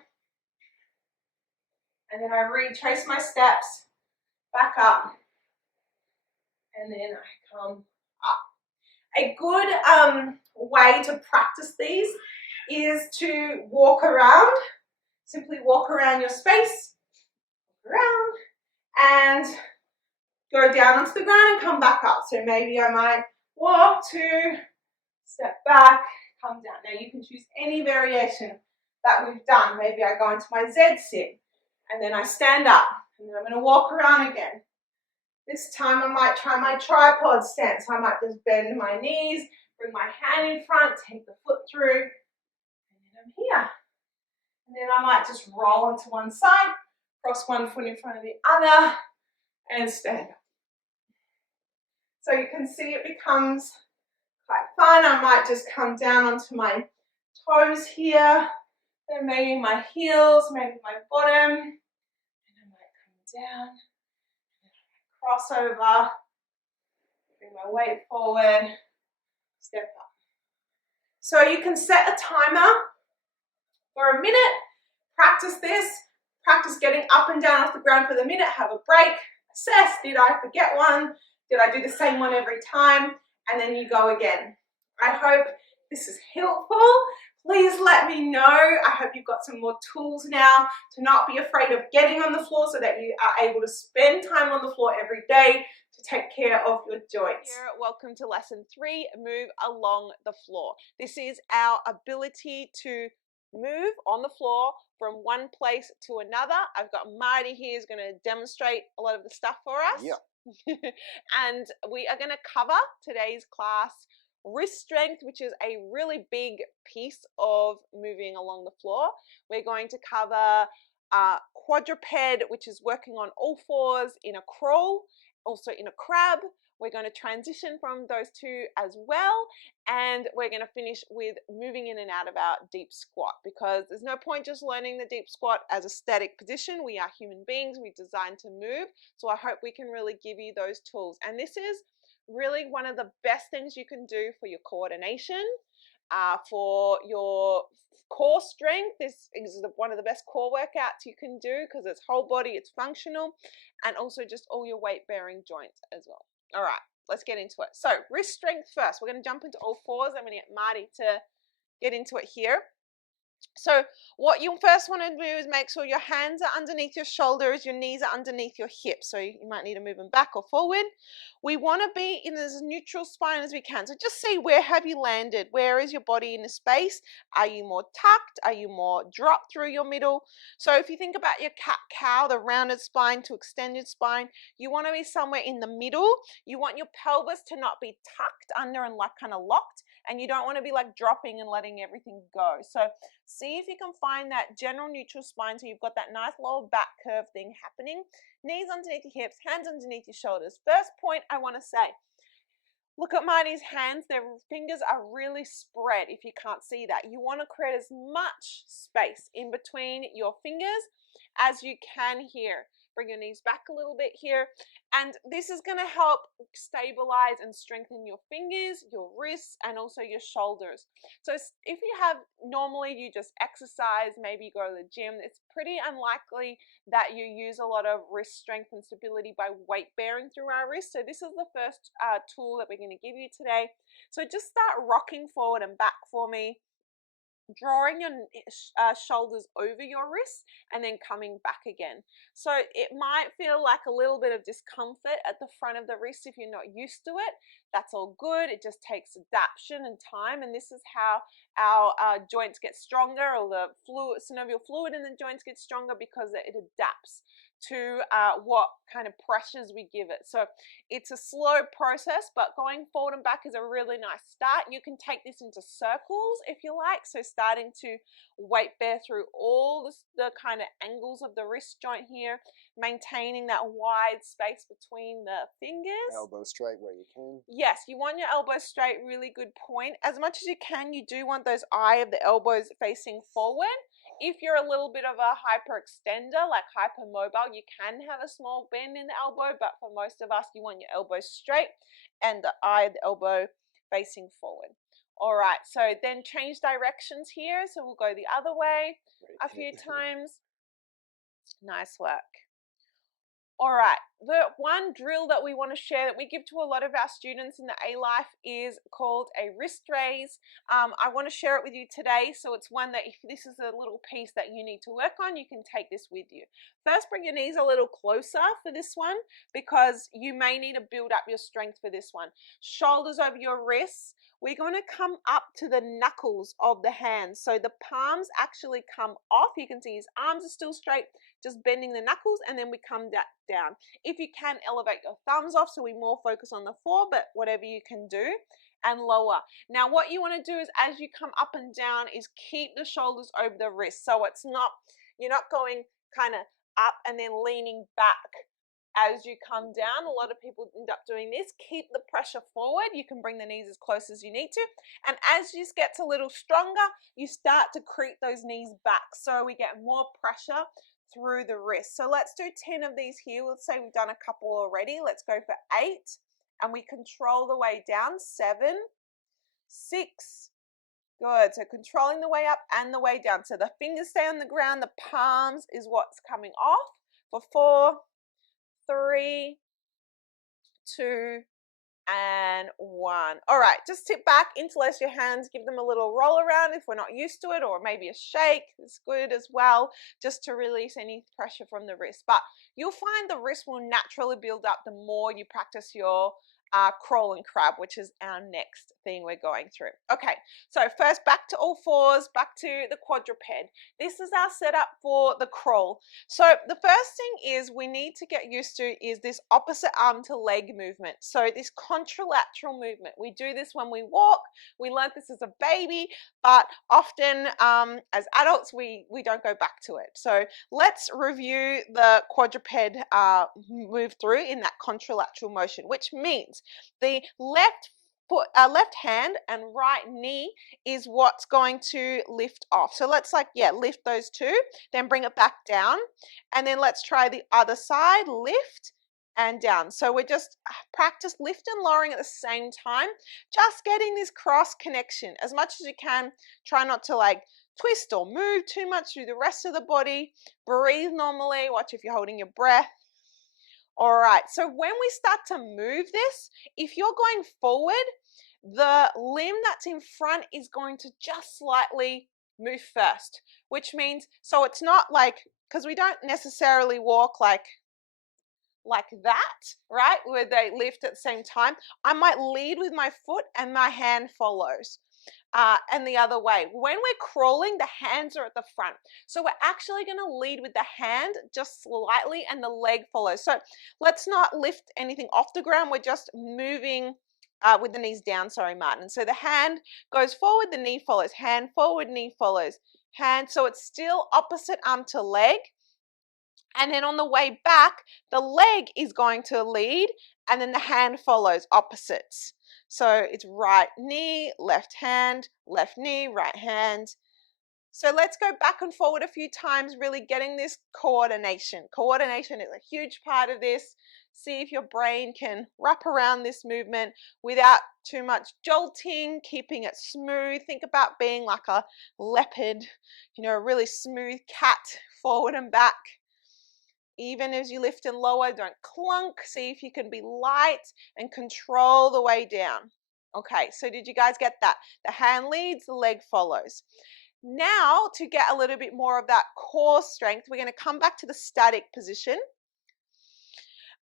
and then I retrace my steps, back up, and then I come up. A good way to practice these is to walk around. Simply walk around your space, around, and go down onto the ground and come back up. So maybe I might walk, 2, step back, come down. Now you can choose any variation that we've done. Maybe I go into my Z sit, and then I stand up, and then I'm going to walk around again. This time I might try my tripod stance. I might just bend my knees, bring my hand in front, take the foot through, and then I'm here. And then I might just roll onto one side, cross one foot in front of the other, and stand up. So you can see it becomes quite fun. I might just come down onto my toes here, then maybe my heels, maybe my bottom, and I might come down, cross over, bring my weight forward, step up. So you can set a timer for a minute, practice this, practice getting up and down off the ground for the minute, have a break, assess, did I forget one, did I do the same one every time, and then you go again. I hope this is helpful. Please let me know. I hope you've got some more tools now to not be afraid of getting on the floor so that you are able to spend time on the floor every day to take care of your joints. Welcome to lesson 3, move along the floor. This is our ability to move on the floor from one place to another. I've got Marty here who's going to demonstrate a lot of the stuff for us. Yeah. And we are going to cover today's class wrist strength, which is a really big piece of moving along the floor. We're going to cover quadruped, which is working on all fours in a crawl, also in a crab. We're going to transition from those two as well, and we're going to finish with moving in and out of our deep squat, because there's no point just learning the deep squat as a static position. We are human beings, we're designed to move, so I hope we can really give you those tools. And this is really one of the best things you can do for your coordination, for your core strength. This is one of the best core workouts you can do because it's whole body, it's functional, and also just all your weight bearing joints as well. All right, let's get into it. So wrist strength first. We're going to jump into all fours. I'm going to get Marty to get into it here. So what you first want to do is make sure your hands are underneath your shoulders, your knees are underneath your hips. So you might need to move them back or forward. We want to be in as neutral spine as we can. So just see, where have you landed? Where is your body in the space? Are you more tucked? Are you more dropped through your middle? So if you think about your cat-cow, the rounded spine to extended spine, you want to be somewhere in the middle. You want your pelvis to not be tucked under and like kind of locked, and you don't want to be like dropping and letting everything go. So see if you can find that general neutral spine, so you've got that nice lower back curve thing happening. Knees underneath your hips, hands underneath your shoulders. First point I want to say, look at Marty's hands. Their fingers are really spread if you can't see that. You want to create as much space in between your fingers as you can here. Bring your knees back a little bit here. And this is going to help stabilize and strengthen your fingers, your wrists, and also your shoulders. So if you have, normally you just exercise, maybe you go to the gym, it's pretty unlikely that you use a lot of wrist strength and stability by weight bearing through our wrists. So this is the first tool that we're going to give you today. So just start rocking forward and back for me, drawing your shoulders over your wrists and then coming back again. So it might feel like a little bit of discomfort at the front of the wrist if you're not used to it. That's all good. It just takes adaptation and time, and this is how our joints get stronger, or the synovial fluid in the joints gets stronger, because it adapts to what kind of pressures we give it. So it's a slow process, but going forward and back is a really nice start. You can take this into circles if you like, so starting to weight bear through all the kind of angles of the wrist joint here, maintaining that wide space between the fingers. Elbow straight where you can. Yes, you want your elbow straight, really good point. As much as you can, you do want those eye of the elbows facing forward. If you're a little bit of a hyperextender, like hypermobile, you can have a small bend in the elbow, but for most of us, you want your elbow straight and the eye of the elbow facing forward. All right, so then change directions here. So we'll go the other way a few times. Nice work. All right, the one drill that we want to share that we give to a lot of our students in the A-Life is called a wrist raise. I want to share it with you today. So it's one that if this is a little piece that you need to work on, you can take this with you. First, bring your knees a little closer for this one, because you may need to build up your strength for this one. Shoulders over your wrists. We're going to come up to the knuckles of the hands. So the palms actually come off. You can see his arms are still straight, just bending the knuckles, and then we come down. If you can, elevate your thumbs off, so we more focus on the floor, but whatever you can do, and lower. Now what you want to do is, as you come up and down, is keep the shoulders over the wrists. So it's not, you're not going kind of up and then leaning back as you come down. A lot of people end up doing this. Keep the pressure forward. You can bring the knees as close as you need to. And as this gets a little stronger, you start to creep those knees back, so we get more pressure through the wrist. So let's do 10 of these here. Let's say we've done a couple already. Let's go for 8, and we control the way down. 7, 6, good. So controlling the way up and the way down. So the fingers stay on the ground, the palms is what's coming off. For 4, 3, 2, and 1. All right, just sit back, interlace your hands, give them a little roll around if we're not used to it, or maybe a shake is good as well, just to release any pressure from the wrist. But you'll find the wrist will naturally build up the more you practice your crawl and crab, which is our next thing we're going through. Okay, so first back to all fours, back to the quadruped. This is our setup for the crawl. So the first thing is we need to get used to is this opposite arm to leg movement. So this contralateral movement. We do this when we walk. We learned this as a baby, but often as adults we don't go back to it. So let's review the quadruped move through in that contralateral motion, which means the left hand and right knee is what's going to lift off. So let's lift those two, then bring it back down, and then let's try the other side, lift and down. So we're just practice lift and lowering at the same time, just getting this cross connection as much as you can. Try not to twist or move too much through the rest of the body. Breathe normally. Watch if you're holding your breath. All right, so when we start to move this, if you're going forward, the limb that's in front is going to just slightly move first, which means, so it's not because we don't necessarily walk like that, right, where they lift at the same time. I might lead with my foot and my hand follows. And the other way. When we're crawling, the hands are at the front. So we're actually going to lead with the hand just slightly and the leg follows. So let's not lift anything off the ground. We're just moving with the knees down, sorry, Martin. So the hand goes forward, the knee follows. Hand forward, knee follows. Hand, so it's still opposite arm to leg. And then on the way back, the leg is going to lead and then the hand follows opposites. So it's right knee, left hand, left knee, right hand. So let's go back and forward a few times, really getting this coordination. Coordination is a huge part of this. See if your brain can wrap around this movement without too much jolting, keeping it smooth. Think about being like a leopard, a really smooth cat forward and back. Even as you lift and lower, don't clunk. See if you can be light and control the way down. Okay, so did you guys get that? The hand leads, the leg follows. Now, to get a little bit more of that core strength, we're going to come back to the static position.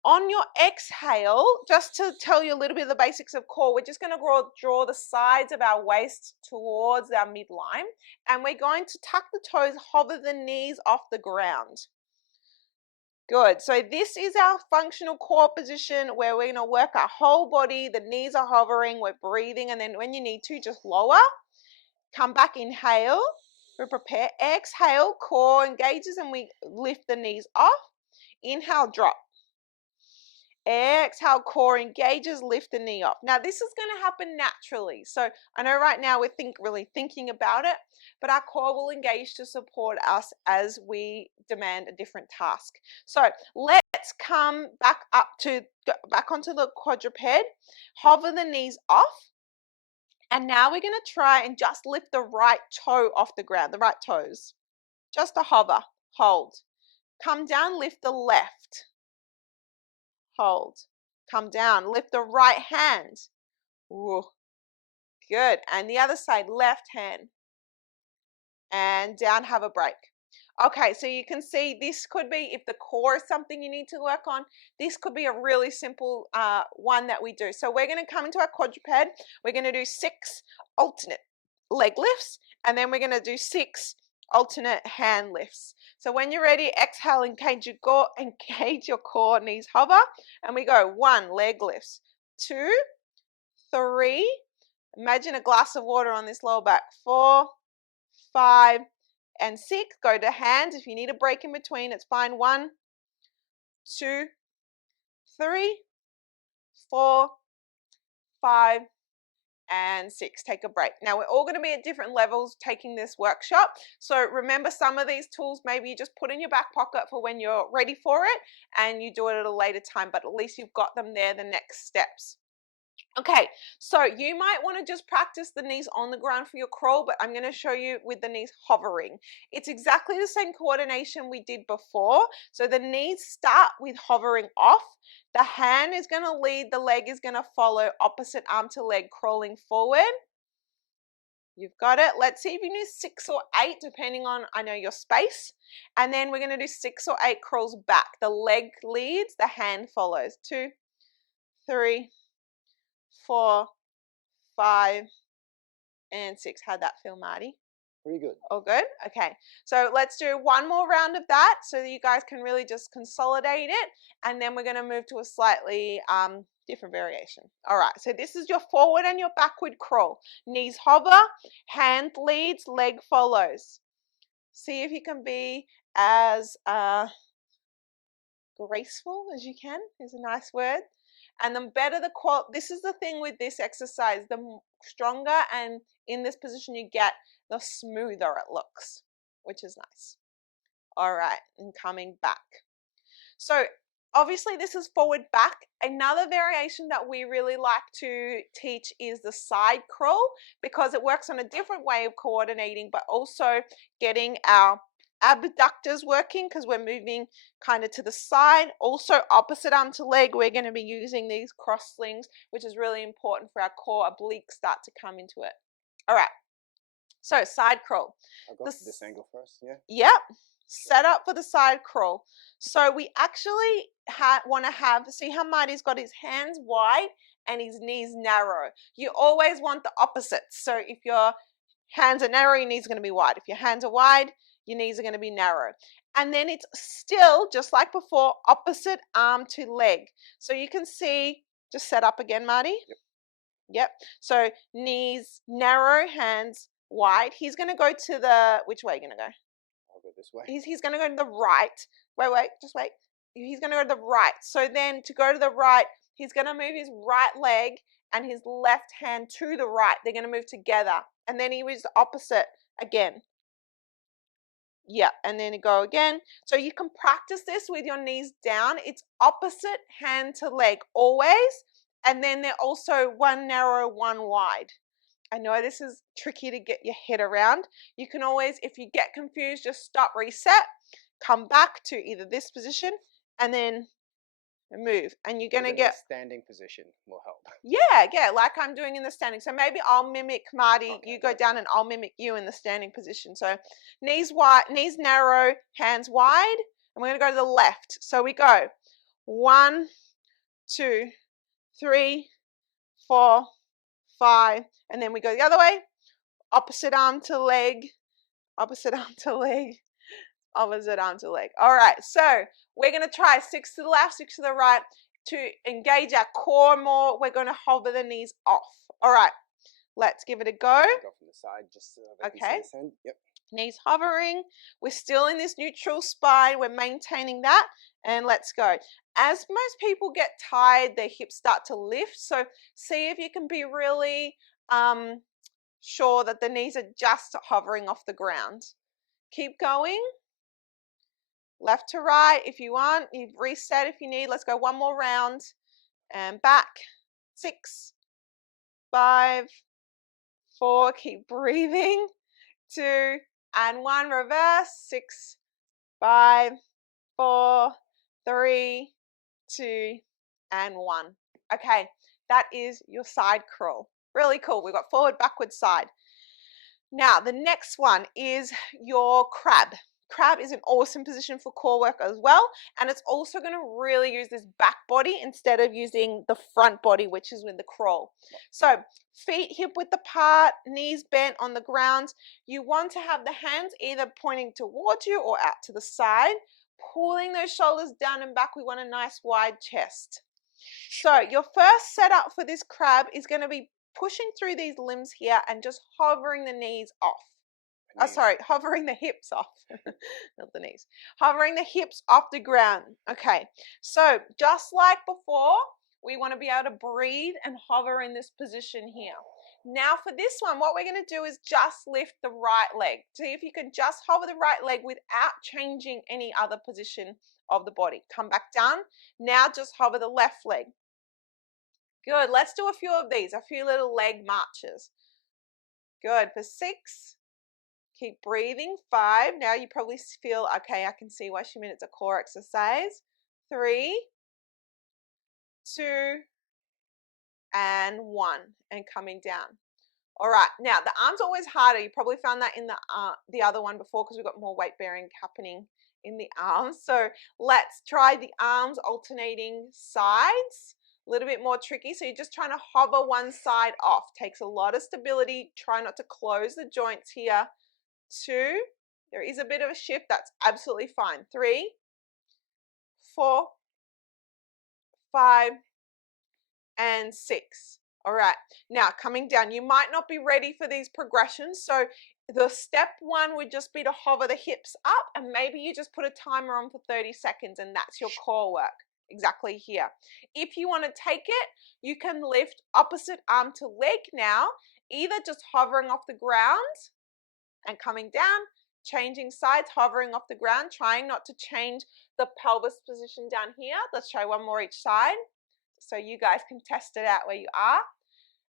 On your exhale, just to tell you a little bit of the basics of core, we're just going to draw the sides of our waist towards our midline, and we're going to tuck the toes, hover the knees off the ground. Good. So this is our functional core position where we're going to work our whole body. The knees are hovering, we're breathing, and then when you need to, just lower. Come back, inhale, we prepare. Exhale, core engages and we lift the knees off. Inhale, drop. Exhale, core engages, lift the knee off. Now this is going to happen naturally. So I know right now we're really thinking about it, but our core will engage to support us as we demand a different task. So let's come back onto the quadruped, hover the knees off, and now we're going to try and just lift the right toe off the ground, the right toes. Just a hover, hold. Come down, lift the left. Hold. Come down. Lift the right hand. Ooh. Good. And the other side, left hand. And down, have a break. Okay, so you can see this could be, if the core is something you need to work on, this could be a really simple one that we do. So we're going to come into our quadruped. We're going to do 6 alternate leg lifts, and then we're going to do 6 alternate hand lifts. So when you're ready, exhale, engage your core, knees hover, and we go 1, leg lifts, 2, 3, imagine a glass of water on this lower back, 4, 5, and 6. Go to hands. If you need a break in between, it's fine. 1, 2, 3, 4, 5, and 6. Take a break. Now we're all going to be at different levels taking this workshop, so remember some of these tools maybe you just put in your back pocket for when you're ready for it and you do it at a later time, but at least you've got them there, the next steps. Okay, so you might want to just practice the knees on the ground for your crawl, but I'm going to show you with the knees hovering. It's exactly the same coordination we did before. So the knees start with hovering off. The hand is going to lead, the leg is going to follow, opposite arm to leg, crawling forward. You've got it. Let's see if you do 6 or 8, depending on, I know, your space. And then we're going to do 6 or 8 crawls back. The leg leads, the hand follows. 2, 3, 4, 5, and 6. How'd that feel, Marty? Pretty good. All good? Okay. So let's do one more round of that so that you guys can really just consolidate it. And then we're going to move to a slightly different variation. All right. So this is your forward and your backward crawl. Knees hover, hand leads, leg follows. See if you can be as graceful as you can, is a nice word. And the better the quality, this is the thing with this exercise, the stronger and in this position you get, the smoother it looks, which is nice. All right, and coming back. So obviously this is forward back. Another variation that we really like to teach is the side crawl, because it works on a different way of coordinating, but also getting our abductors working, because we're moving kind of to the side. Also opposite arm to leg, we're going to be using these cross slings, which is really important for our core. Obliques start to come into it. All right, so side crawl. I'll go this angle first, yeah? Yep, set up for the side crawl. So we actually want to have, see how Marty's got his hands wide and his knees narrow. You always want the opposites. So if your hands are narrow, your knees are going to be wide. If your hands are wide, your knees are going to be narrow. And then it's still, just like before, opposite arm to leg. So you can see, just set up again, Marty. Yep. So knees narrow, hands wide. He's going to go to the, which way are you going to go? I'll go this way. He's going to go to the right. Wait, just wait. He's going to go to the right. So then to go to the right, he's going to move his right leg and his left hand to the right. They're going to move together. And then he was the opposite again. Yeah, and then you go again. So you can practice this with your knees down. It's opposite hand to leg always. And then they're also one narrow, one wide. I know this is tricky to get your head around. You can always, if you get confused, just stop, reset, come back to either this position and then move. And you're going to get... standing position will help. Yeah, like I'm doing in the standing. So maybe I'll mimic Marty. Okay, you go down and I'll mimic you in the standing position. So knees wide, knees narrow, hands wide. And we're going to go to the left. So we go 1, 2, 3, 4, 5, and then we go the other way. Opposite arm to leg, opposite arm to leg, opposite arm to leg. All right, so we're going to try 6 to the left, 6 to the right to engage our core more. We're going to hover the knees off. All right, let's give it a go. Go from the side just so they Okay. can see this end. Yep. Knees hovering. We're still in this neutral spine. We're maintaining that. And let's go. As most people get tired, their hips start to lift. So see if you can be really sure that the knees are just hovering off the ground. Keep going. Left to right if you want. You reset if you need. Let's go one more round. And back. 6, 5, 4. Keep breathing. 2 and 1. Reverse. 6, 5, 4, 3, 2 and 1. Okay, that is your side crawl. Really cool. We've got forward, backward, side. Now, the next one is your crab. Crab is an awesome position for core work as well, and it's also going to really use this back body instead of using the front body, which is with the crawl. So feet hip width apart, knees bent on the ground. You want to have the hands either pointing towards you or out to the side, pulling those shoulders down and back. We want a nice wide chest. So your first setup for this crab is going to be pushing through these limbs here and just hovering the knees off. Oh, sorry, hovering the hips off, not the knees. Hovering the hips off the ground. Okay, so just like before, we want to be able to breathe and hover in this position here. Now for this one, what we're going to do is just lift the right leg. See if you can just hover the right leg without changing any other position of the body. Come back down. Now just hover the left leg. Good. Let's do a few of these, a few little leg marches. Good. For 6. Keep breathing. 5. Now you probably feel, okay, I can see why she meant it's a core exercise. 3, 2, and 1. And coming down. All right. Now, the arms are always harder. You probably found that in the other one before because we've got more weight bearing happening in the arms. So let's try the arms alternating sides. A little bit more tricky. So you're just trying to hover one side off. Takes a lot of stability. Try not to close the joints here. 2. There is a bit of a shift. That's absolutely fine. 3, 4, 5, and 6. All right. Now coming down. You might not be ready for these progressions. So the step 1 would just be to hover the hips up, and maybe you just put a timer on for 30 seconds, and that's your core work. Exactly here. If you want to take it, you can lift opposite arm to leg now, either just hovering off the ground and coming down, changing sides, hovering off the ground, trying not to change the pelvis position down here. Let's try one more each side so you guys can test it out where you are.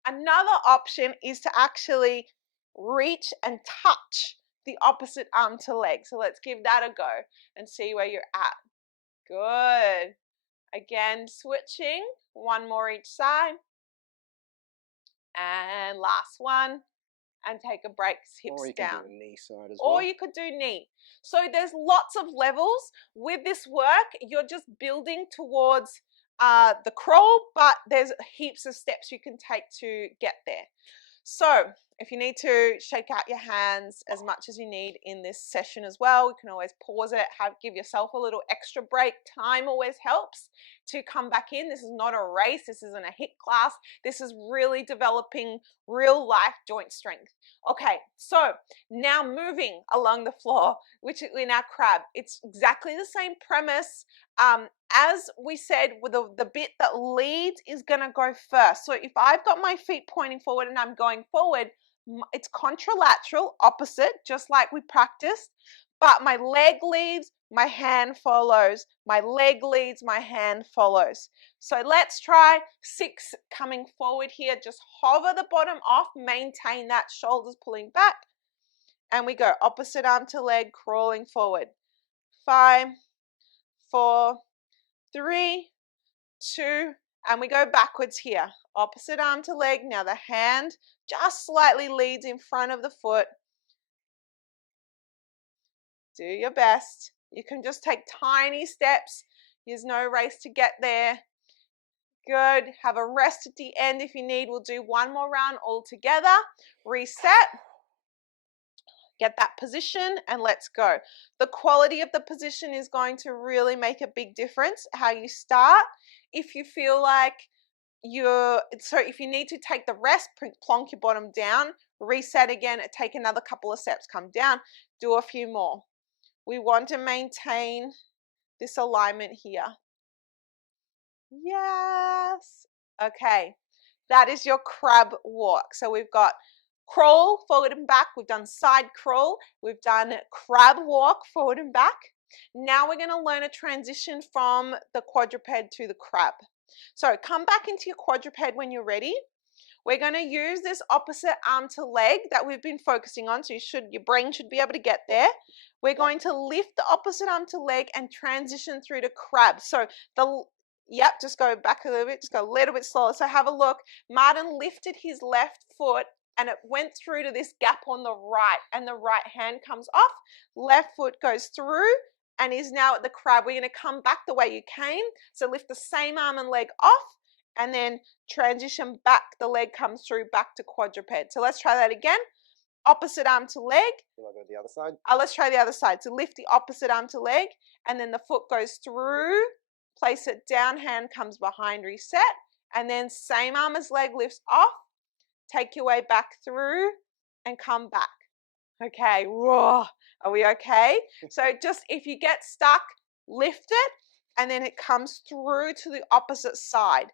Another option is to actually reach and touch the opposite arm to leg. So let's give that a go and see where you're at. Good. Again, switching. One more each side. And last one. And take a break, hips or you down. Can do a knee side as well. Or you could do knee. So there's lots of levels. With this work, you're just building towards the crawl, but there's heaps of steps you can take to get there. So if you need to shake out your hands as much as you need in this session as well, you can always pause it, give yourself a little extra break. Time always helps to come back in. This is not a race. This isn't a HIIT class. This is really developing real life joint strength. Okay, so now moving along the floor, which in our crab, it's exactly the same premise. As we said, with the bit that leads is going to go first. So if I've got my feet pointing forward and I'm going forward, it's contralateral, opposite, just like we practiced. But my leg leads, my hand follows. My leg leads, my hand follows. So let's try 6 coming forward here. Just hover the bottom off, maintain that, shoulders pulling back. And we go opposite arm to leg, crawling forward. 5, 4, 3, 2, and we go backwards here. Opposite arm to leg. Now the hand just slightly leads in front of the foot. Do your best. You can just take tiny steps. There's no race to get there. Good. Have a rest at the end if you need. We'll do one more round all together. Reset. Get that position and let's go. The quality of the position is going to really make a big difference how you start. If you feel like if you need to take the rest, plonk your bottom down, reset again, take another couple of steps, come down, do a few more. We want to maintain this alignment here. Yes. Okay. That is your crab walk. So we've got crawl, forward and back. We've done side crawl. We've done crab walk, forward and back. Now we're going to learn a transition from the quadruped to the crab. So come back into your quadruped when you're ready. We're going to use this opposite arm to leg that we've been focusing on. So your brain should be able to get there. We're going to lift the opposite arm to leg and transition through to crab. So just go back a little bit, just go a little bit slower. So have a look. Martin lifted his left foot and it went through to this gap on the right and the right hand comes off. Left foot goes through and is now at the crab. We're going to come back the way you came. So lift the same arm and leg off and then transition back. The leg comes through back to quadruped. So let's try that again. Opposite arm to leg. You want to go to the other side? Let's try the other side. So lift the opposite arm to leg and then the foot goes through. Place it down, hand comes behind, reset. And then same arm as leg lifts off. Take your way back through and come back. Okay, whoa, are we okay? So just if you get stuck, lift it and then it comes through to the opposite side.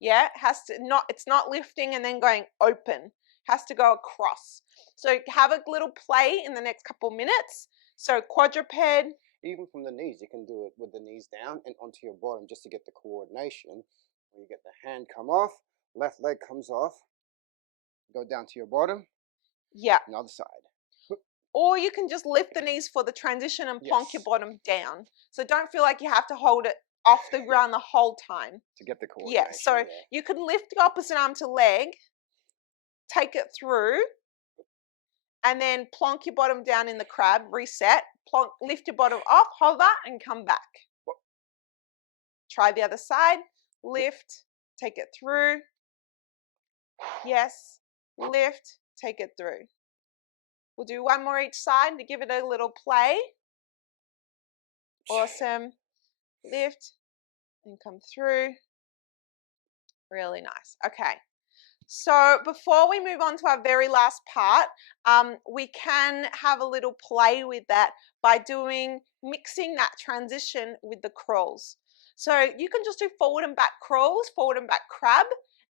Yeah, it's not lifting and then going open. It has to go across. So have a little play in the next couple minutes. So quadruped. Even from the knees, you can do it with the knees down and onto your bottom just to get the coordination. When you get the hand come off, left leg comes off, go down to your bottom. Yeah. Another side. Or you can just lift the knees for the transition and plonk your bottom down. So don't feel like you have to hold it off the ground the whole time. To get the coordination. Yeah, so you can lift the opposite arm to leg, take it through, and then plonk your bottom down in the crab, reset, plonk, lift your bottom off, hover, and come back. Try the other side, lift, take it through. Yes, lift, take it through. We'll do one more each side to give it a little play. Awesome. Lift and come through. Really nice. Okay. So before we move on to our very last part, we can have a little play with that by mixing that transition with the crawls. So you can just do forward and back crawls, forward and back crab,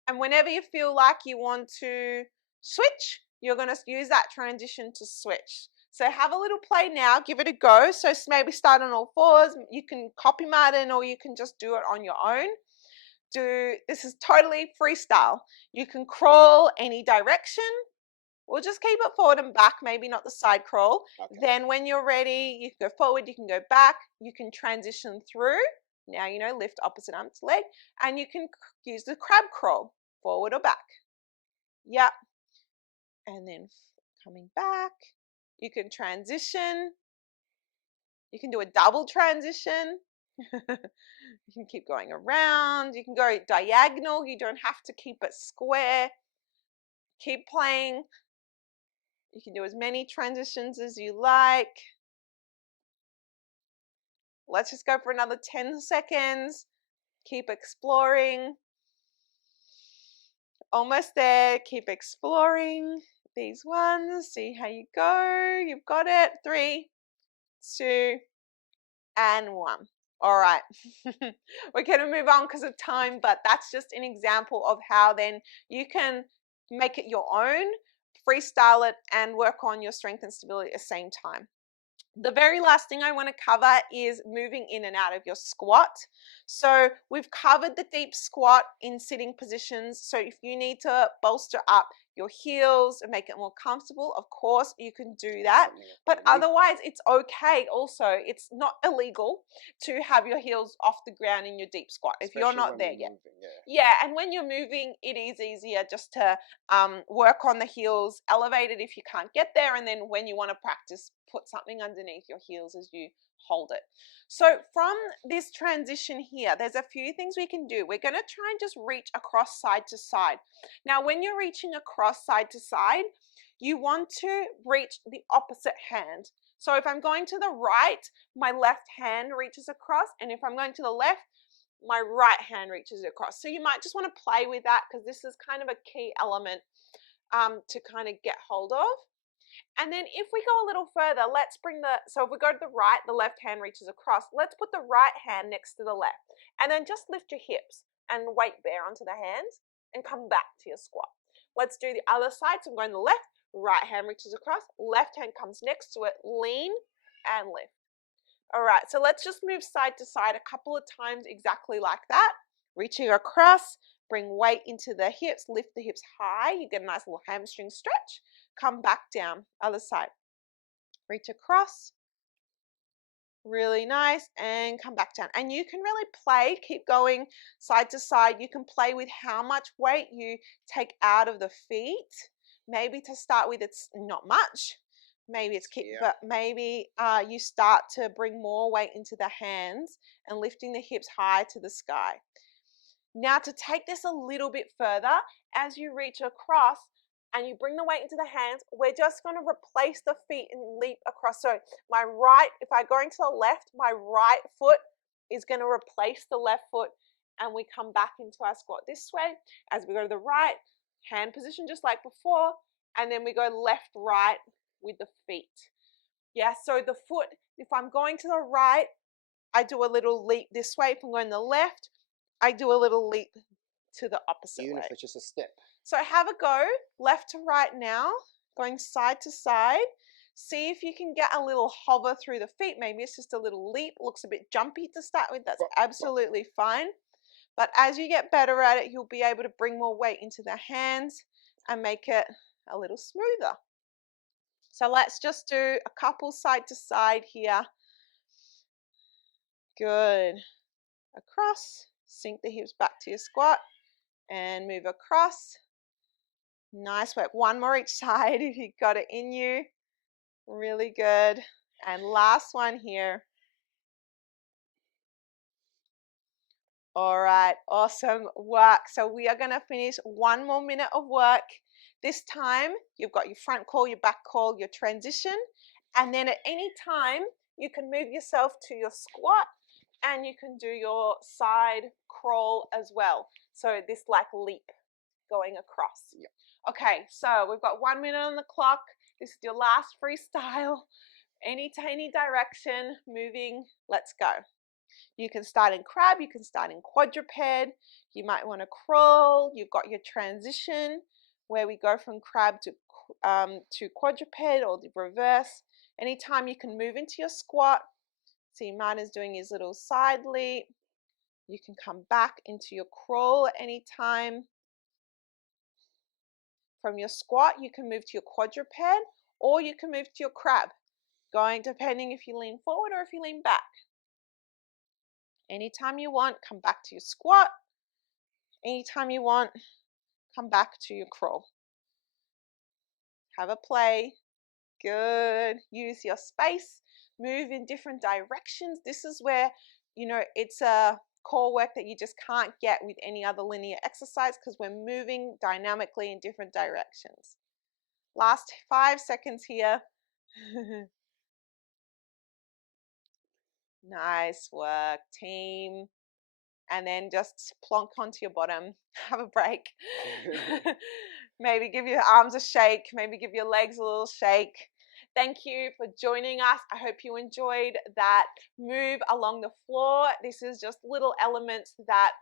and whenever you feel like you want to switch, you're going to use that transition to switch. So have a little play now, give it a go. So maybe start on all fours. You can copy Martin or you can just do it on your own. This is totally freestyle. You can crawl any direction. We'll just keep it forward and back, maybe not the side crawl. Okay. Then when you're ready, you can go forward, you can go back, you can transition through. Now you know, lift opposite arm to leg, and you can use the crab crawl, forward or back. Yep. And then coming back, you can transition. You can do a double transition. You can keep going around. You can go diagonal. You don't have to keep it square. Keep playing. You can do as many transitions as you like. Let's just go for another 10 seconds. Keep exploring. Almost there. Keep exploring these ones. See how you go. You've got it. 3, 2, and 1. All right. We're going to move on because of time, but that's just an example of how then you can make it your own, freestyle it, and work on your strength and stability at the same time. The very last thing I want to cover is moving in and out of your squat. So we've covered the deep squat in sitting positions. So if you need to bolster up your heels and make it more comfortable, of course you can do that. But otherwise it's okay also. It's not illegal to have your heels off the ground in your deep squat if you're not there yet. Yeah, and when you're moving, it is easier just to work on the heels, elevate it if you can't get there, and then when you want to practice, put something underneath your heels as you hold it. So from this transition here, there's a few things we can do. We're going to try and just reach across side to side. Now, when you're reaching across side to side, you want to reach the opposite hand. So if I'm going to the right, my left hand reaches across, and if I'm going to the left, my right hand reaches across. So you might just want to play with that because this is kind of a key element to kind of get hold of. And then if we go a little further, let's bring so if we go to the right, the left hand reaches across. Let's put the right hand next to the left. And then just lift your hips and weight bear onto the hands and come back to your squat. Let's do the other side. So I'm going to the left, right hand reaches across, left hand comes next to it, lean and lift. All right, so let's just move side to side a couple of times exactly like that. Reaching across, bring weight into the hips, lift the hips high. You get a nice little hamstring stretch. Come back down, other side. Reach across, really nice, and come back down. And you can really play, keep going side to side. You can play with how much weight you take out of the feet. Maybe to start with, it's not much. Maybe it's kick, but maybe you start to bring more weight into the hands and lifting the hips high to the sky. Now to take this a little bit further, as you reach across and you bring the weight into the hands, we're just going to replace the feet and leap across. So my right, if I'm going to the left, my right foot is going to replace the left foot and we come back into our squat this way. As we go to the right, hand position just like before, and then we go left, right, with the feet. Yeah, so the foot, if I'm going to the right, I do a little leap this way. If I'm going to the left, I do a little leap to the opposite way. Even if it's just a step. So have a go, left to right now, going side to side. See if you can get a little hover through the feet. Maybe it's just a little leap. Looks a bit jumpy to start with. That's absolutely fine. But as you get better at it, you'll be able to bring more weight into the hands and make it a little smoother. So let's just do a couple side to side here. Good. Across, sink the hips back to your squat and move across. Nice work. One more each side if you've got it in you. Really good. And last one here. All right, awesome work. So we are going to finish one more minute of work. This time you've got your front call, your back call, your transition, and then at any time you can move yourself to your squat and you can do your side crawl as well. So this like leap going across. Yep. Okay, so we've got 1 minute on the clock. This is your last freestyle. Any direction, moving, let's go. You can start in crab, you can start in quadruped, you might want to crawl. You've got your transition where we go from crab to quadruped or the reverse. Anytime you can move into your squat. See, Martin's doing his little side leap. You can come back into your crawl at any time. From your squat, you can move to your quadruped or you can move to your crab, going depending if you lean forward or if you lean back. Anytime you want, come back to your squat. Anytime you want, come back to your crawl. Have a play. Good. Use your space. Move in different directions. This is where, you know, it's a core work that you just can't get with any other linear exercise because we're moving dynamically in different directions. Last 5 seconds here. Nice work, team. And then just plonk onto your bottom. Have a break. Maybe give your arms a shake. Maybe give your legs a little shake. Thank you for joining us. I hope you enjoyed that move along the floor. This is just little elements that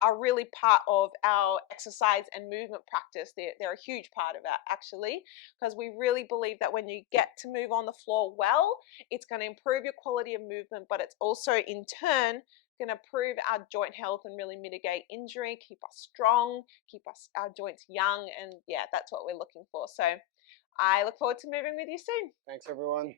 are really part of our exercise and movement practice. They're a huge part of it, actually, because we really believe that when you get to move on the floor well, it's going to improve your quality of movement, but it's also in turn going to improve our joint health and really mitigate injury, keep us strong, keep our joints young, and yeah, that's what we're looking for. So I look forward to moving with you soon. Thanks, everyone.